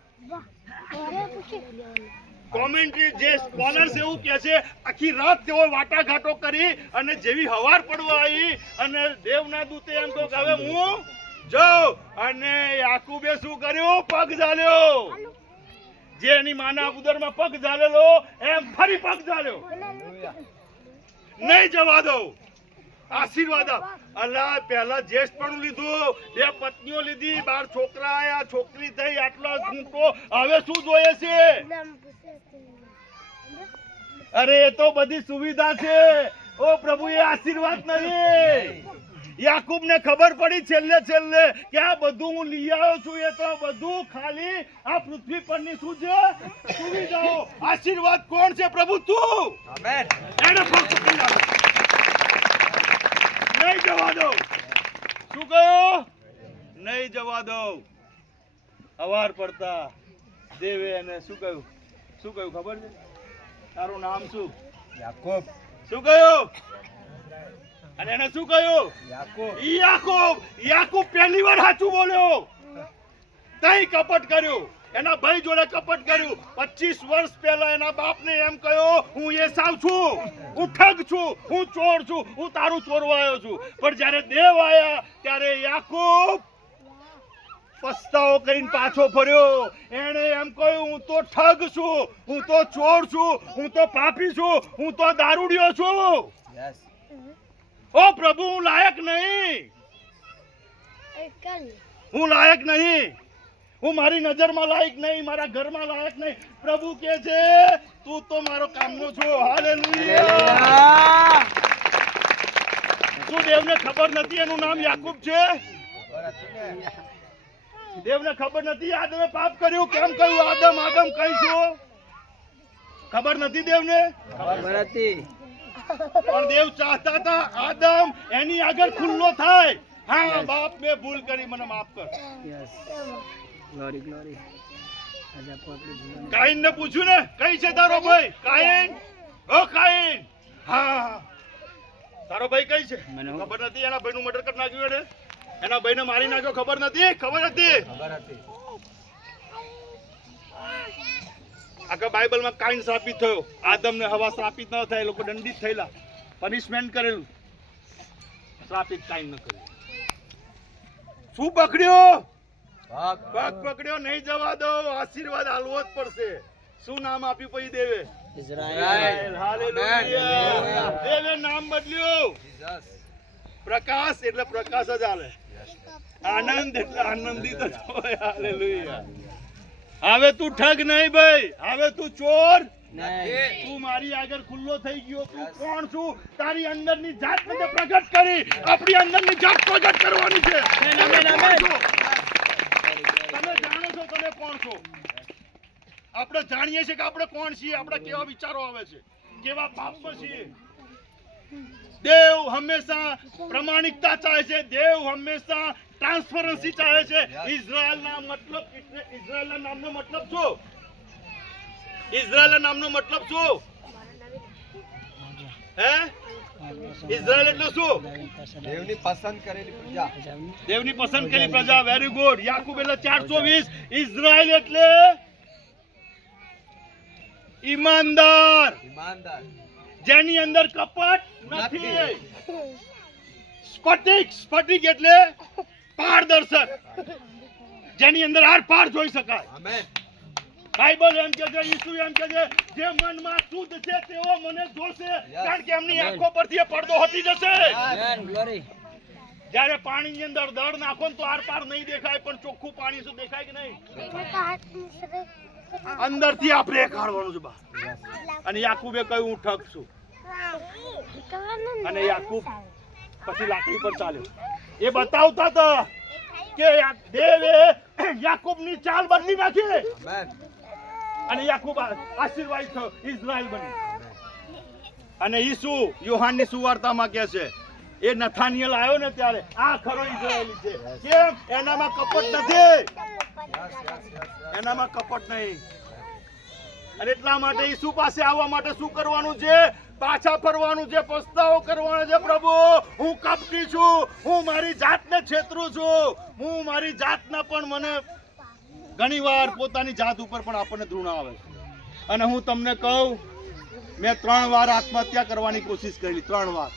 કોમેન્ટ્રી જે સ્કોલર્સ એવું કહે છે આખી રાત તેઓ વાટાઘાટો કરી અને જેવી હવાર પડવા આવી અને દેવના દૂતે એમ તો કે હવે હું જાઉં અને યાકૂબે શું કર્યું પગ ઝાલ્યો જે એની માના ઉદરમાં પગ ઝાલેલો એમ ફરી પગ ઝાલ્યો નહીં જવા દઉં આશીર્વાદ અલ્લાહ પહેલા જ્યેષ્ઠ પણ લીધું 2 પત્નીઓ લીધી 12 છોકરા આયા છોકરી થઈ આટલો ઘૂંટો હવે શું જોઈએ છે અરે એ તો બધી સુવિધા છે ઓ પ્રભુ એ આશીર્વાદ નહીં યાકૂબને ખબર પડી છેલ્લે કે આ બધું હું લઈ આવ્યો છું એ તો બધું ખાલી આ પૃથ્વી પરની શું છે સુવિધાઓ આશીર્વાદ કોણ છે પ્રભુ તું આમેન એને ફક્ત નહીં જવા દો શું કહ્યું નહીં જવા દો હવાર પડતા દેવે એને શું કહ્યું ખબર છે તારું નામ શું યાકૂબ શું કહ્યું અને એને શું કહ્યું યાકૂબ પહેલી વાર સાચું બોલ્યો તઈ કપટ કર્યું એના ભાઈ જોડે કપટ કર્યું 25 વર્ષ પહેલા એના બાપને એમ કહ્યું હું એસાવ છું હું ઠગ છું હું ચોર છું હું તારું ચોરવા આવ્યો છું પણ જ્યારે દેવ આયા ત્યારે યાકૂબ પસ્તાવો કરીને પાછો ફર્યો. એણે એમ કહ્યું, હું તો ઠગ છું, હું તો ચોર છું, હું તો પાપી છું, હું તો દારૂડિયો છું. ઓ પ્રભુ, હું લાયક નહીં, હું લાયક નહીં, હું મારી નજરમાં લાયક નહીં, મારા ઘરમાં લાયક નહીં. પ્રભુ કહે છે, તું તો મારો કામનો છો. હાલેલુયા. શું દેવને ખબર નથી એનું નામ યાકૂબ છે? દેવને ખબર નથી આદમે પાપ કર્યું? કેમ કહ્યું આદમ આદમ કહીશું? ખબર નથી દેવને, ખબર હતી. પણ દેવ ચાહતા હતા આદમ એની આગળ ખુલ્લો થાય. હા બાપ, મેં ભૂલ કરી, મને માફ કર. Yes, glory glory. આજે આપણે ભૂલ. કાઈન ને પૂછ્યું ને, કઈ છે તારો ભાઈ? કાઈન, ઓ કાઈન. હા, તારો ભાઈ કઈ છે? મને ખબર નથી. એના ભાઈનું મર્ડર કરી નાખ્યું એને, એના ભાઈને મારી નાખ્યો. ખબર નથી? ખબર હતી. આખા બાઇબલમાં કાઈન શ્રાપિત થયો, આદમ ને હવા શ્રાપિત ન થાય, લોકો દંડિત થયેલા, પનિશમેન્ટ કરેલું. શ્રાપિત કાઈન ન કર્યું. શું પકડ્યો? પગ પકડ્યો. નહીં જવા દો, આશીર્વાદ આલવો જ પડશે. શું નામ આપ્યું પછી દેવે? ઇઝરાયલ. હાલેલુયા. દેવે નામ બદલ્યું. પ્રકાશ એટલે પ્રકાશ જ આલે. આનંદ એટલે આનંદિત જ હોય. હાલેલુયા. હવે તું ઠગ નહીં ભાઈ, હવે તું ચોર નહીં. તું મારી આગળ ખુલ્લો થઈ ગયો. તું કોણ છું? તારી અંદરની જાત મને પ્રગટ કરી. આપણી અંદરની જાત પ્રગટ કરવાની છે. તમે જાણો છો તમે કોણ છો? આપણે જાણીએ છીએ કે આપણે કોણ છીએ, આપણે કેવા વિચારો આવે છે, કેવા પાપમાં છીએ. દેવ હંમેશા પ્રમાણિકતા ચાહે છે. દેવ હંમેશા ટ્રાન્સપરન્સી ચાહે છે. ઇઝરાયલના મતલબ, ઇઝરાયલના નામનો મતલબ શું? ઇઝરાયલના નામનો મતલબ શું? હે? ઇઝરાયલ એટલે શું? દેવની પસંદ કરેલી પ્રજા. દેવની પસંદ કરેલી પ્રજા. Very good. યાકૂબ એટલે 420. ઇઝરાયલ એટલે ઈમાનદાર, ઈમાનદાર, જેની અંદર કપટ નથી. સ્ફટિક, સ્ફટિક એટલે પારદર્શક, જેની અંદર આર પાર જોઈ શકાય. આમેન. બાઇબલ એમ કહે છે, ઈસુ એમ કહે છે, જે મનમાં શુદ્ધ છે તેઓ મને જોશે, કારણ કે એમની આંખો પરથી એ પડદો હટી જશે. આમેન. ગ્લોરી. જ્યારે પાણીની અંદર દળ નાખો ને તો આર પાર નહીં દેખાય, પણ ચોખ્ખું પાણી શું દેખાય કે નહીં? અંદરથી આપણે કાઢવાનું છે બહાર. અને યાકૂબે કહ્યું, હું ઠગ છું. અને યાકૂબ પછી લાકડી પર ચાલ્યો. એ બતાવતા હતા કે દેવે યાકૂબની ચાલ બદલી નાખી આમેન. અને યાકૂબ આશીર્વાદ થયો, ઇઝરાયલ બની. અને ઈસુ યોહાનની સુવાર્તામાં કહે છે, એ નથાનિયલ આવ્યો ને ત્યારે આ ખરો ઇઝરાયેલી છે. કેમ? એનામાં કપટ નથી, એનામાં કપટ નહીં. અને એટલા માટે ઈસુ પાસે આવવા માટે શું કરવાનું છે? પાછા ફરવાનું છે, પસ્તાવો કરવાનો છે. પ્રભુ, હું કપટી છું, હું મારી જાતને છેતરું છું, હું મારી જાતના પણ મને ઘણીવાર પોતાની જાત ઉપર પણ આપણને ધૃણા આવે છે. અને હું તમને કહું, મેં 3 વાર આત્મહત્યા કરવાની કોશિશ કરેલી. 3 વાર.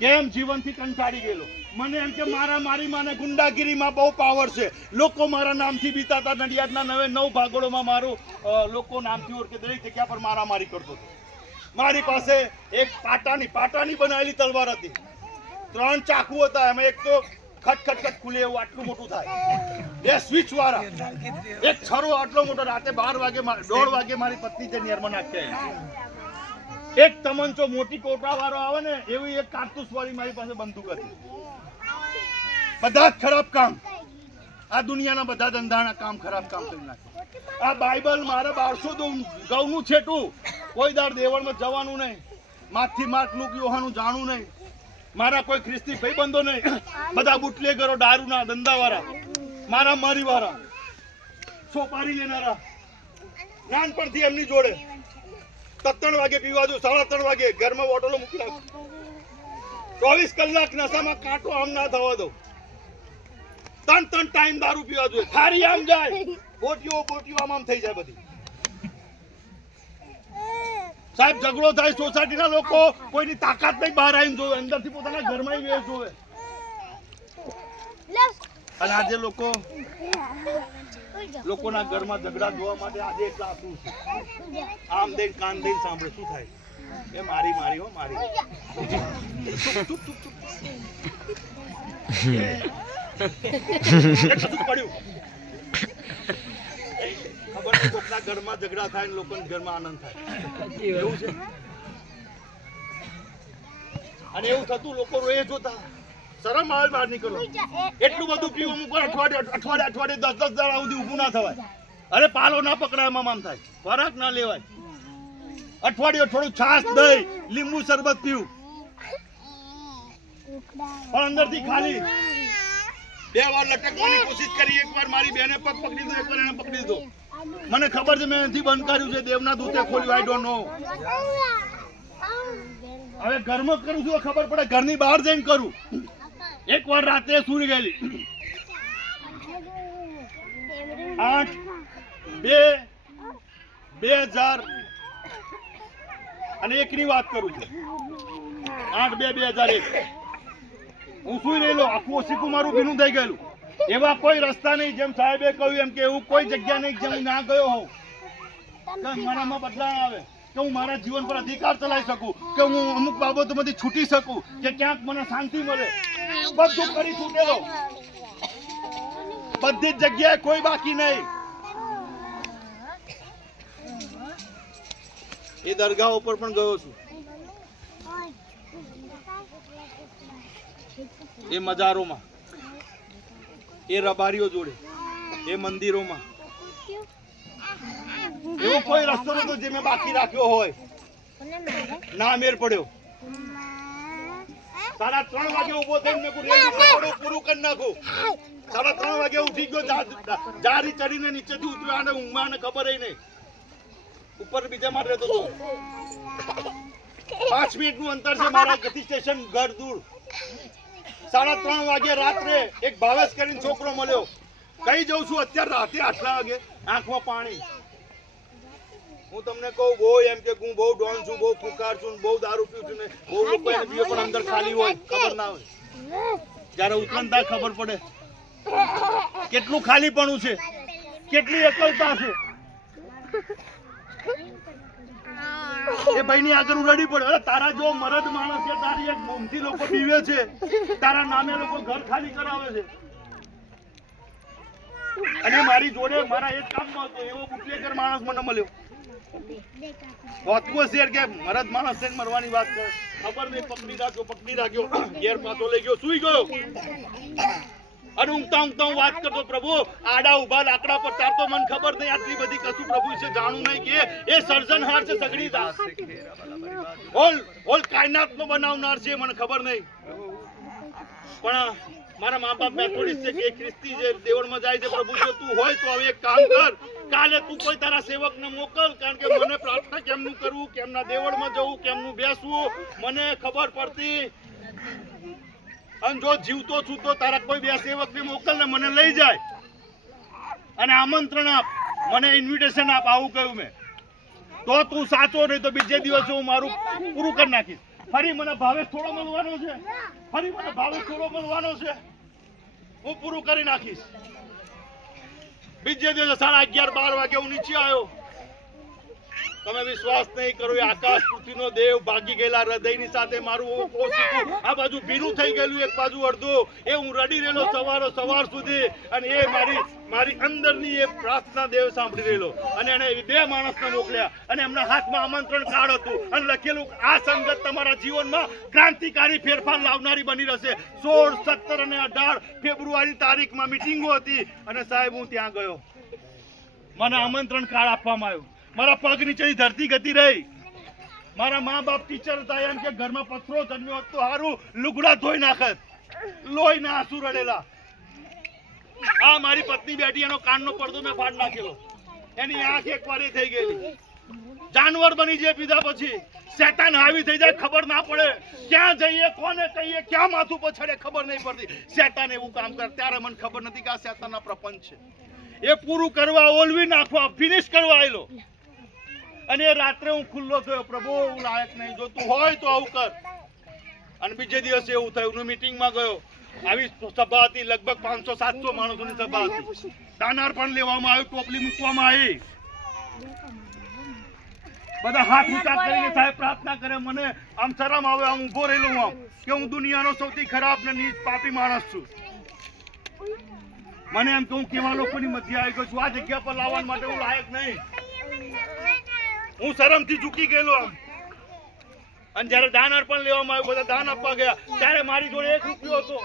કેમ? જીવનથી કંટાળી ગયેલો. મને એમ કે મારી માને ગુંડાગીરીમાં બહુ પાવર છે. લોકો મારા નામથી બીતાતા. નડિયાદના 9 ભાગોળોમાં મારું લોકો નામથી ઓળખે. દરેક જગ્યા પર મારામારી કરતો હતો. મારી પાસે એક પાટાની બનાવેલી તલવાર હતી. 3 ચાકુ હતા. એમાં એક તો ખટ ખુલે એવું આટલું મોટું થાય, 2 સ્વિચ વાળા, એક છરો આટલો મોટો. રાતે 12 વાગે 1:30 વાગે મારી પત્ની જે નિયરમાં નાખે. એક તમંચો મોટી કોટા વાળો આવે ને એવી એક કારતૂસ વાળી મારી પાસે બંદૂક હતી. બધા ખરાબ કામ, આ દુનિયાના બધા ધંધાના કામ ખરાબ કામ કરી નાખે. આ બાઇબલ મારે 1200 ગૌનું છેટું. કોઈ દાડ દેવળમાં જવાનું નહીં, માથથી માર્ક લુક યોહાનું જાણવું નહીં, મારા કોઈ ખ્રિસ્તી ભાઈબંધો નહીં, બધા બુટલેગરો, દારૂના ધંધાવાળા, મારા મારી વાળા, સોપારી લેનારા. નાનપણથી એમની જોડે 3 વાગે પીવા દઉં, 3:30 વાગે ઘરમાં બોટલો મૂકી રાખું. 24 કલાક નશામાં કાંટો આમ ના થવા દઉં. 3 ટાઈમ દારૂ પીવા જોઈએ. થારી આમ જાય, બોટીઓ આમ થઈ જાય બધી. સાહેબ, ઝઘડો થાય, સોસાયટીના લોકો કોઈની તાકાત નહીં બહાર આવીને જોવે, અંદરથી પોતાના ઘરમાં વેચ જોવે. અને આજે લોકોના ઘરમાં ઝઘડા જોવા માટે આજે એટલા આંસુ છે. આમ દઈને કાન દઈને સાંભળે શું થાય? એ મારી હો મારી. ચૂપ, ચૂપ, ચૂપ, ચૂપ. એ કશું પડ્યું. ખબર નહીં કોકના ઘરમાં ઝઘડા થાય ને લોકોના ઘરમાં આનંદ થાય. એવું છે. અને એવું થતું લોકો રોએ જોતા શરમ આવે બહાર નીકળો. એટલું બધું પીવું અમુક અઠવાડિયે 10 દાડા સુધી ઊભું ના થવાય. અરે પાલો ના પકડાય આમ થાય. ખોરાક ના લેવાય. અઠવાડિયે થોડું છાશ દહીં લીંબુ શરબત પીવું પણ અંદરથી ખાલી. 2 વાર લટકવાની કોશિશ કરી. એકવાર મારી બેને પગ પકડી દીધો, એકવાર એને પકડી દીધો. મને ખબર છે મેં એથી બંધ કર્યું છે. દેવના દૂતે ખોલ્યું. I don't know. હવે ઘરમાં કરું છું ખબર પડે. ઘરની બહાર જઈને કરું. એકવાર રાત્રે સૂઈ ગયેલી 8/2/2001 ની વાત કરું છું. 8/2/2001 હું સુઈ રહેલો. આખું ઓશીકું મારું ભીનું થઈ ગયેલું. એવા કોઈ રસ્તા નહીં જેમ સાહેબે કહ્યું એમ કે એવું કોઈ જગ્યા નહીં જ્યાં હું ના ગયો હોઉં કે મારામાં બદલાવ આવે, કે હું મારા જીવન પર અધિકાર ચલાવી શકું, કે હું અમુક બાબતોમાંથી છૂટી શકું, કે ક્યાંક મને શાંતિ મળે. બધું કરી છૂટેલો. બધી જ જગ્યાએ કોઈ બાકી નહીં. એ દરગાહ ઉપર પણ ગયો છું. એ મજારોમાં, એ રબારીઓ જોડે, એ મંદિરોમાં એવો કોઈ રસ્તો નતો જે મેં બાકી રાખ્યો હોય. ના મેર પડ્યો. 3:30 વાગે ઉભો થઈને મેં રેલી પૂરું કરી નાખું. 3:30 વાગે ઉઠી ગયો. જારી ચડીને નીચેથી ઉતર્યો. આને ઊંઘમાં ખબર નહીં. ઉપર બીજા માં રહેતો હતો. 5 મિનિટનું અંતર છે મારા ગતિ સ્ટેશન ઘર દૂર. 3:30 વાગે રાત્રે એક ભાવેશ કરીને છોકરો મળ્યો. કઈ જઉં છું અત્યારે રાતે 8 વાગે. આંખમાં પાણી. હું તમને કહું બહુ એમ કે હું બહુ ડોન છું, બહુ ફુકાર છું, બહુ દારૂ પીઉં છું ને બહુ લોકો એને પીવે પણ અંદર ખાલી હોય, ખબર ના હોય. જયારે ઉત્કંઠતા ખબર પડે કેટલું ખાલીપણું છે, કેટલી એકલતા છે. એ ભાઈની આગળ રડી પડે. અરે તારા જો મરદ માણસ છે, તારી એક બોમથી લોકો પીવે છે, તારા નામે લોકો ઘર ખાલી કરાવે છે. અને મારી જોડે મારા એક કામમાં હતો એવો બુટલેગર માણસ મને મળ્યો. વાતકો શેર કે મરદ માણસ છે મરવાની વાત કરે. ખબર નહીં. પકડી રાખ્યો ઘેર પાછો લઈ ગયો. સુઈ ગયો. અને ઊંઘતા હું વાત કરતો, પ્રભુ આડા ઉભા લાકડા પર તાર તો મને ખબર નહીં આટલી બધી કશું પ્રભુ છે જાણું નહીં કે એ સર્જનહાર છે સગડી દાસ. હોલ કાયનાત નો બનાવનાર છે મને ખબર નહીં. પણ મારા મા બાપ મેથોડિસ્ટ છે કે ખ્રિસ્તી છે, દેવળમાં જાય છે. પ્રભુ જો તું હોય તો હવે એક કામ કર, કાલે તું કોઈ તારા સેવકને મોકલ, કારણ કે મને પ્રાર્થના કેમનું કરવું, કેમના દેવળમાં જવું, કેમનું બેસવું મને ખબર પડતી. અને જો જીવતો છું તો તારા કોઈ બે સેવકને મોકલ ને મને લઈ જાય અને આમંત્રણ આપ, મને ઇન્વિટેશન આપ. આવું કહ્યું મેં. તો તું સાચો નહીં તો બીજે દિવસે હું મારું પૂરું કરી નાખીશ. ફરી મને ભાવેશ થોડો મળવાનો છે, હું પૂરું કરી નાખીશ. બીજે દિવસે 11:30-12 વાગે હું નીચે આવ્યો. તમે વિશ્વાસ નહીં કરો, એ આકાશ પૃથ્વીનો દેવ ભાગી ગયેલા હૃદયની સાથે મારું આ બાજુ ભીનું થઈ ગયેલું, એક બાજુ અડધું. એ હું રડી રહેલો સવાર સુધી. અને એ મારી અંદરની એ પ્રાર્થના દેવ સાંભળી રહેલો. અને એને 2 માણસને મોકલ્યા અને એમના હાથમાં આમંત્રણ કાર્ડ હતું અને લખેલું આ સંગત તમારા જીવનમાં ક્રાંતિકારી ફેરફાર લાવનારી બની રહેશે. 16, 17 અને 18 ફેબ્રુઆરી તારીખમાં મિટિંગો હતી. અને સાહેબ હું ત્યાં ગયો. મને આમંત્રણ કાર્ડ આપવામાં આવ્યું. મારા પગ નીચેની ધરતી ગતી રહી. મારા મા બાપ ટીચર હતા. એમ કે ઘરમાં પથરો જન્મ્યો હતો હારું લુગડા ધોઈ નાખત. લોહીના આંસુ રડેલા. આ મારી પત્ની બેઠી, એનો કાનનો પડદો મેં ફાડ નાખેલો. એની આંખ એકવાર થઈ ગયેલી. જાનવર બની જાય પીધા પછી. શેતાન હાવી થઈ જાય, ખબર ના પડે ક્યાં જઈએ, કોને કહીએ, ક્યાં માથું પછાડે ખબર નહીં પડતી. શેતાન એવું કામ કરે. ત્યારે મને ખબર નથી કે આ શેતાનના પ્રપંચ છે. એ પૂરું કરવા, ઓલવી નાખવા, ફિનિશ કરવા આવેલો. અને એ રાત્રે હું ખુલ્લો થયો, પ્રભુ હું લાયક નહીં, જો તું હોય તો આવું કર. અને બીજે દિવસે એવું થયું, હું મીટિંગમાં ગયો આવી સભા હતી, લગભગ 500-700 માણસોની સભા હતી. દાનાર પણ લેવામાં આવ્યું, ટોપલી મૂકવામાં આવી. બધા હાથ ઊંચા કરીને સાહેબ પ્રાર્થના કરે. મને આમ શરમ આવે, આમ ઊભો રહેલો હું આમ કે હું દુનિયાનો સૌથી ખરાબ ને નીચ પાપી માણસ છું. મને એમ કે હું કેવા લોકોની મધ્ય આવી ગયો છું, આ જગ્યા પર લાવવા માટે હું લાયક નહીં. હું શરમથી ઝૂકી ગયેલો આમ. અને જયારે દાન અર્પણ લેવામાં આવ્યું, બધા દાન આપવા ગયા, ત્યારે મારી જોડે 1 રૂપિયો હતો,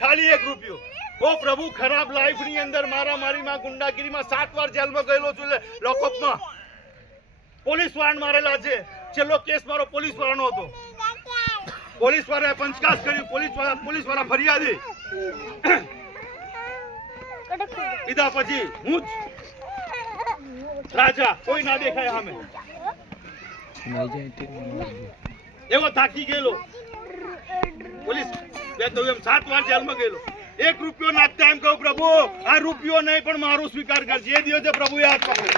ખાલી 1 રૂપિયો. ઓ પ્રભુ, ખરાબ લાઈફની અંદર મારામારીમાં, ગુંડાગીરીમાં 7 વાર જેલમાં ગયેલો છું, લોકઅપમાં. પોલીસ વાળાને મારેલા છે. છેલ્લો કેસ મારો પોલીસ વાળાનો હતો. પોલીસ વાળાએ પંચકાસ કર્યું, પોલીસ વાળા ફરિયાદી કીધા પછી હું જ રાજા, કોઈ ના દેખાય સામે. એવો થાકી ગયેલો. પોલીસ 7 વાર જેલમાં ગયેલો. 1 રૂપિયો નાખતા એમ કહું, પ્રભુ આ રૂપિયો નહીં પણ મારું સ્વીકાર કરજે. એ દિવસે પ્રભુ યાદ પકડે.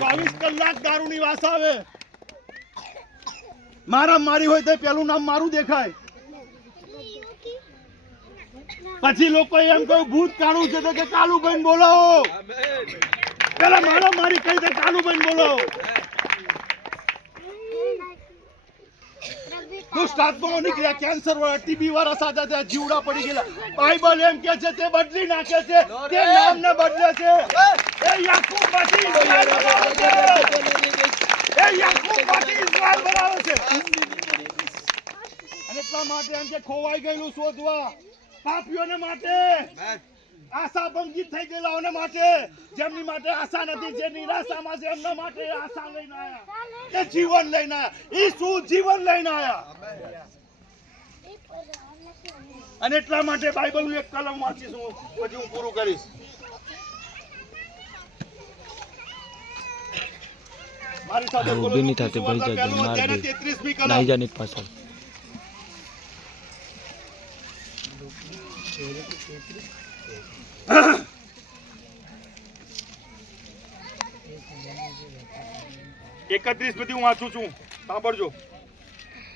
24 કલાક દારૂની વાસ આવે. મારી હોય તો પેલું નામ મારું દેખાય. પછી લોકો એમ કહ્યું ભૂત કાળું છે તો કે કાલુભાઈ બોલાવો. પેલા મારી કહી દે કાલુભાઈ બોલાવો. દુષ્ટ આત્માઓ નીકળ્યા, કેન્સર વાળા, ટીબી વાળા સાજા થયા, જીવડા પડી ગયેલા. બાઇબલ એમ કે છે તે બદલી નાખે છે, તે નામને બદલે છે. એ યાકૂબમાંથી ઇઝરાયલ બનાવે છે. એ યાકૂબમાંથી ઇઝરાયલ બનાવે છે. અને એટલા માટે એમ કે ખોવાઈ ગયેલું શોધવા, પાપીઓને માટે, આશા ભંગિત થઈ ગયેલાઓને માટે, જેમની માટે આશા નથી, જે નિરાશામાં છે એમના માટે આશા લઈને આયા, એ જીવન લઈને આયા. ઈસુ જીવન લઈને આયા. અને એટલા માટે બાઇબલનું એક કલમ વાંચીશ હું, પછી હું પૂરું કરીશ. મારી સાથે ઊભી નહીં થતી ભાઈ, જજે માર દે 33મી કલમ. નાઈ જાની પાછળ. બધી હું વાંચું છું, સાંભળજો.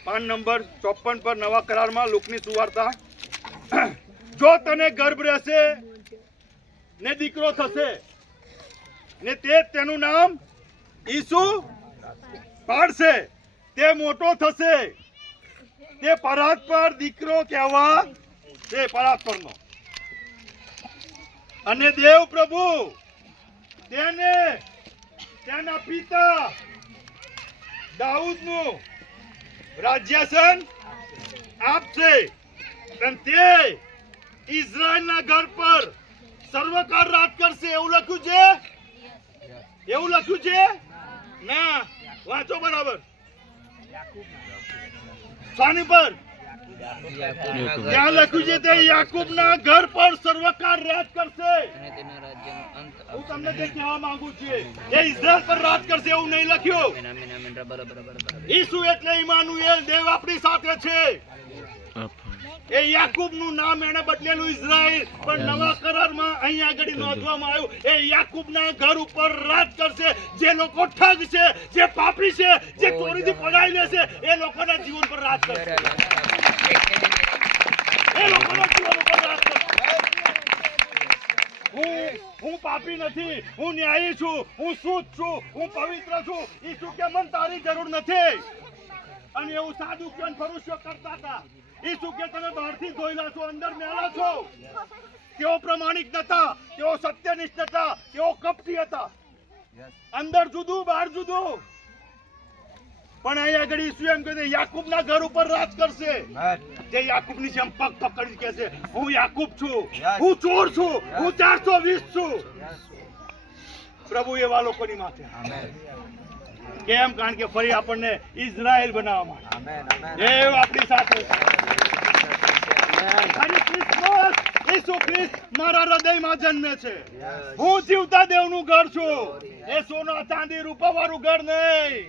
પાન નંબર 54 પર નવા કરારમાં લોકની સુવાર્તા. જો તને ગર્ભ રહેશે ને દીકરો થશે ને તે તેનું નામ ઈસુ પાડશે. તે મોટો થશે, તે પરાત્પર દીકરો કહેવા છે, પરાત્પરનો. અને દેવ પ્રભુ તેને તેના પિતા દાઉદનું રાજ્યાસન આપશે. અને તે ઇઝરાયલના ઘર પર સર્વકાળ રાજ કરશે. એવું લખ્યું છે? એવું લખ્યું છે? ના, વાંચો બરાબર. શાની પર? ત્યાં લખ્યું છે તે યાકૂબના ઘર પર સર્વકાળ રાજ કરશે. હું તમને તે કહેવા માંગુ છું, એ ઇઝરાયલ પર રાજ કરશે એવું નહીં લખ્યું. ઈસુ એટલે ઇમાનુએલ, દેવ આપણી સાથે છે. એ યાકૂબનું નામ એને બદલેલું ઇઝરાયલ, પણ નવા કરારમાં અહીંયા આગળ નોંધવામાં આવ્યું એ યાકૂબના ઘર ઉપર રાજ કરશે. જે લોકો ઠગ છે, જે પાપી છે, જે ચોરીથી પડાઈ લે છે, એ લોકોના જીવન પર રાજ કરશે. એ લોકોના જીવન ઉપર રાજ કરશે. હું પાપી નથી, હું ન્યાયી છું, હું શુદ્ધ છું, હું પવિત્ર છું. ઈસુ કે મને તારી જરૂર નથી. અને એવું સાદું કે ફરુષ્યો કરતા હતા. ઈસુ કે તમે બહારથી ધોયેલા છો, અંદર મેલા છો. તેઓ પ્રમાણિક નતા, તેઓ સત્યનિષ્ઠ હતા, તેઓ કપટી હતા. અંદર જુદું, બહાર જુદું. પણ અહીંયા આગળ ઈસુ એમ કહે છે યાકૂબના ઘર ઉપર રાજ કરશે. જે યાકૂબની જેમ પગ પકડી કે છે હું યાકૂબ છું, હું ચોર છું, હું 420 છું. પ્રભુ એવા લોકોની માથે. કેમ? કારણ કે ફરી આપણને ઇઝરાયલ બનાવવા માટે દેવ આપણી સાથે છે. ઈસુ ખ્રિસ્ત મારા હૃદયમાં જન્મે છે. હું જીવતા દેવનું ઘર છું. એ સોના ચાંદી રૂપા વાળું ઘર નહીં.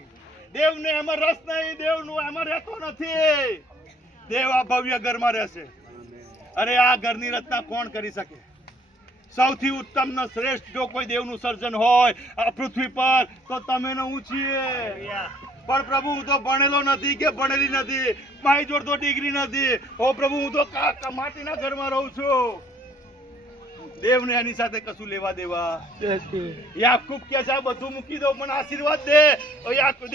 દેવને એમાં રસ નહીં, દેવનું એમાં રહેતો નથી. દેવ આ ભવ્ય ઘરમાં રહેશે. અરે આ ઘરની રચના કોણ કરી શકે? સૌથી ઉત્તમ ને શ્રેષ્ઠ જો કોઈ દેવનું સર્જન હોય આ પૃથ્વી પર તો તમે ને હું છીએ. પણ પ્રભુ હું તો ભણેલો નથી કે ભણેલી નથી, મારી જોડે તો ડિગ્રી નથી. ઓ પ્રભુ હું તો માટીના ઘરમાં રહું છું. દેવને એની સાથે કશું લેવા દેવા. યાકૂબ કહે છે આ બધું મૂકી દો પણ આશીર્વાદ દે.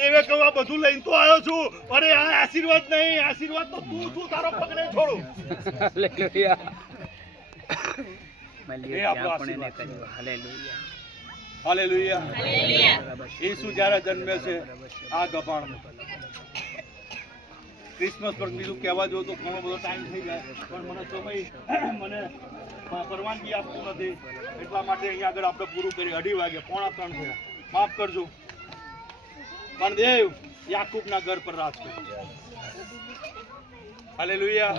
દેવે કહ્યું આ બધું લઈને તો આવ્યો છું. અરે આ આશીર્વાદ નહીં, આશીર્વાદ તો તું તારો પગ નહીં છોડું. એ આપણો આશીર્વાદ છે. હાલેલુયા. ઈસુ જ્યારે જન્મે છે આ ગભાણ ક્રિસમસ પર બીજું કહેવા જો તો ઘણો બધો ટાઈમ થઈ જાય, પણ મને સમય મને પરવાનગી આપતું નથી, એટલા માટે અહીંયા આગળ આપણે પૂરું કરી. 2:30 વાગે 2:45 થયા, માફ કરજો. પણ દેવ યાકૂબના ઘર પર રાજ કરે. હાલેલુયા.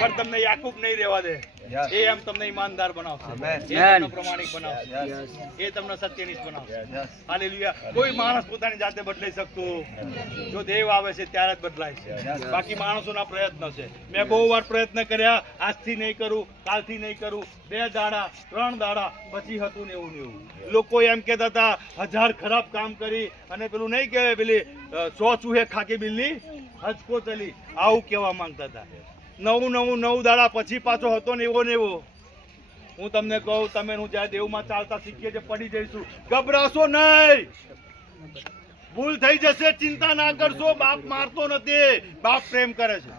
પણ તમને યાકૂબ નહીં રહેવા દે. એ એમ તમને ઈમાનદાર બનાવશે, એ તમને પ્રમાણિક બનાવશે, એ તમને સત્યનિષ્ઠ બનાવશે. હાલેલુયા. કોઈ માણસ પોતાની જાતે બદલાઈ શકતો, જો દેવ આવે છે ત્યારે જ બદલાય છે. બાકી માણસોના પ્રયત્ન છે. મેં બહુ વાર પ્રયત્ન કર્યા, આજથી નહીં કરું, કાલથી નહીં કરું, 2 દાડા 3 દાડા પછી હતું ને એવું ને એવું. લોકો એમ કહેતા હતા 1000 ખરાબ કામ કરી અને પેલું નહીં કહેવાય પેલી 100 ચૂહે ખાકી બિલ્લી હચકો ચલી, આવું કહેવા માંગતા હતા. 9 દાડા પછી પાછો હતો ને એવો ને એવો. હું તમને કહું, તમે હું જ્યાં દેવમાં ચાલતા શીખીએ છીએ પડી જઈશું. ગભરાશો નહીં, ભૂલ થઈ જશે, ચિંતા ના કરશો. બાપ મારતો નથી, બાપ પ્રેમ કરે છે.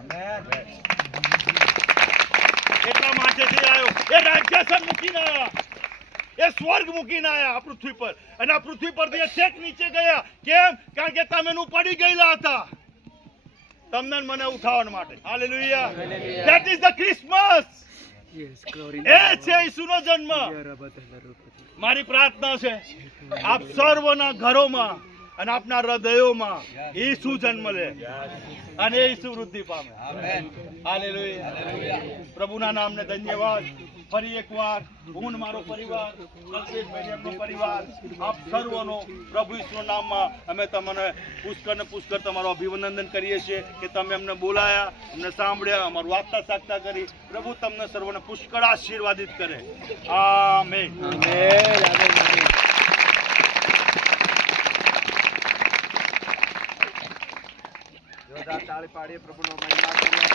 એટલા માટે આવ્યો, એ રાજ્યાસન મૂકીને આવ્યા, એ સ્વર્ગ મૂકીને આવ્યા આ પૃથ્વી પર, અને આ પૃથ્વી પરથી છેક નીચે ગયા. કેમ? કારણ કે તમે પડી ગયેલા હતા, તમને મને ઉઠાવવા માટે. Hallelujah. That is the Christmas. એ છે ઈસુનો જન્મ. મારી પ્રાર્થના છે આપ સર્વના ઘરોમાં અને આપના હૃદયોમાં ઈસુ જન્મ લે અને ઈસુ વૃદ્ધિ પામે. હાલેલુયા. પ્રભુના નામને ધન્યવાદ. ફરી એકવાર હું મારો પરિવાર, કલ્પેશભાઈ એમનો પરિવાર, આપ સર્વનો પ્રભુ ઈસુના નામમાં અમે તમને પુષ્કળ તમારો અભિનંદન કરીએ છીએ કે તમે અમને બોલાયા, અમને સાંભળ્યા, અમારું વાગતા સાગતા કરી. પ્રભુ તમને સર્વને પુષ્કળ આશીર્વાદિત કરે. આમેન. જોરદાર તાળી પાડીએ, પ્રભુનો મહિમા કરીએ.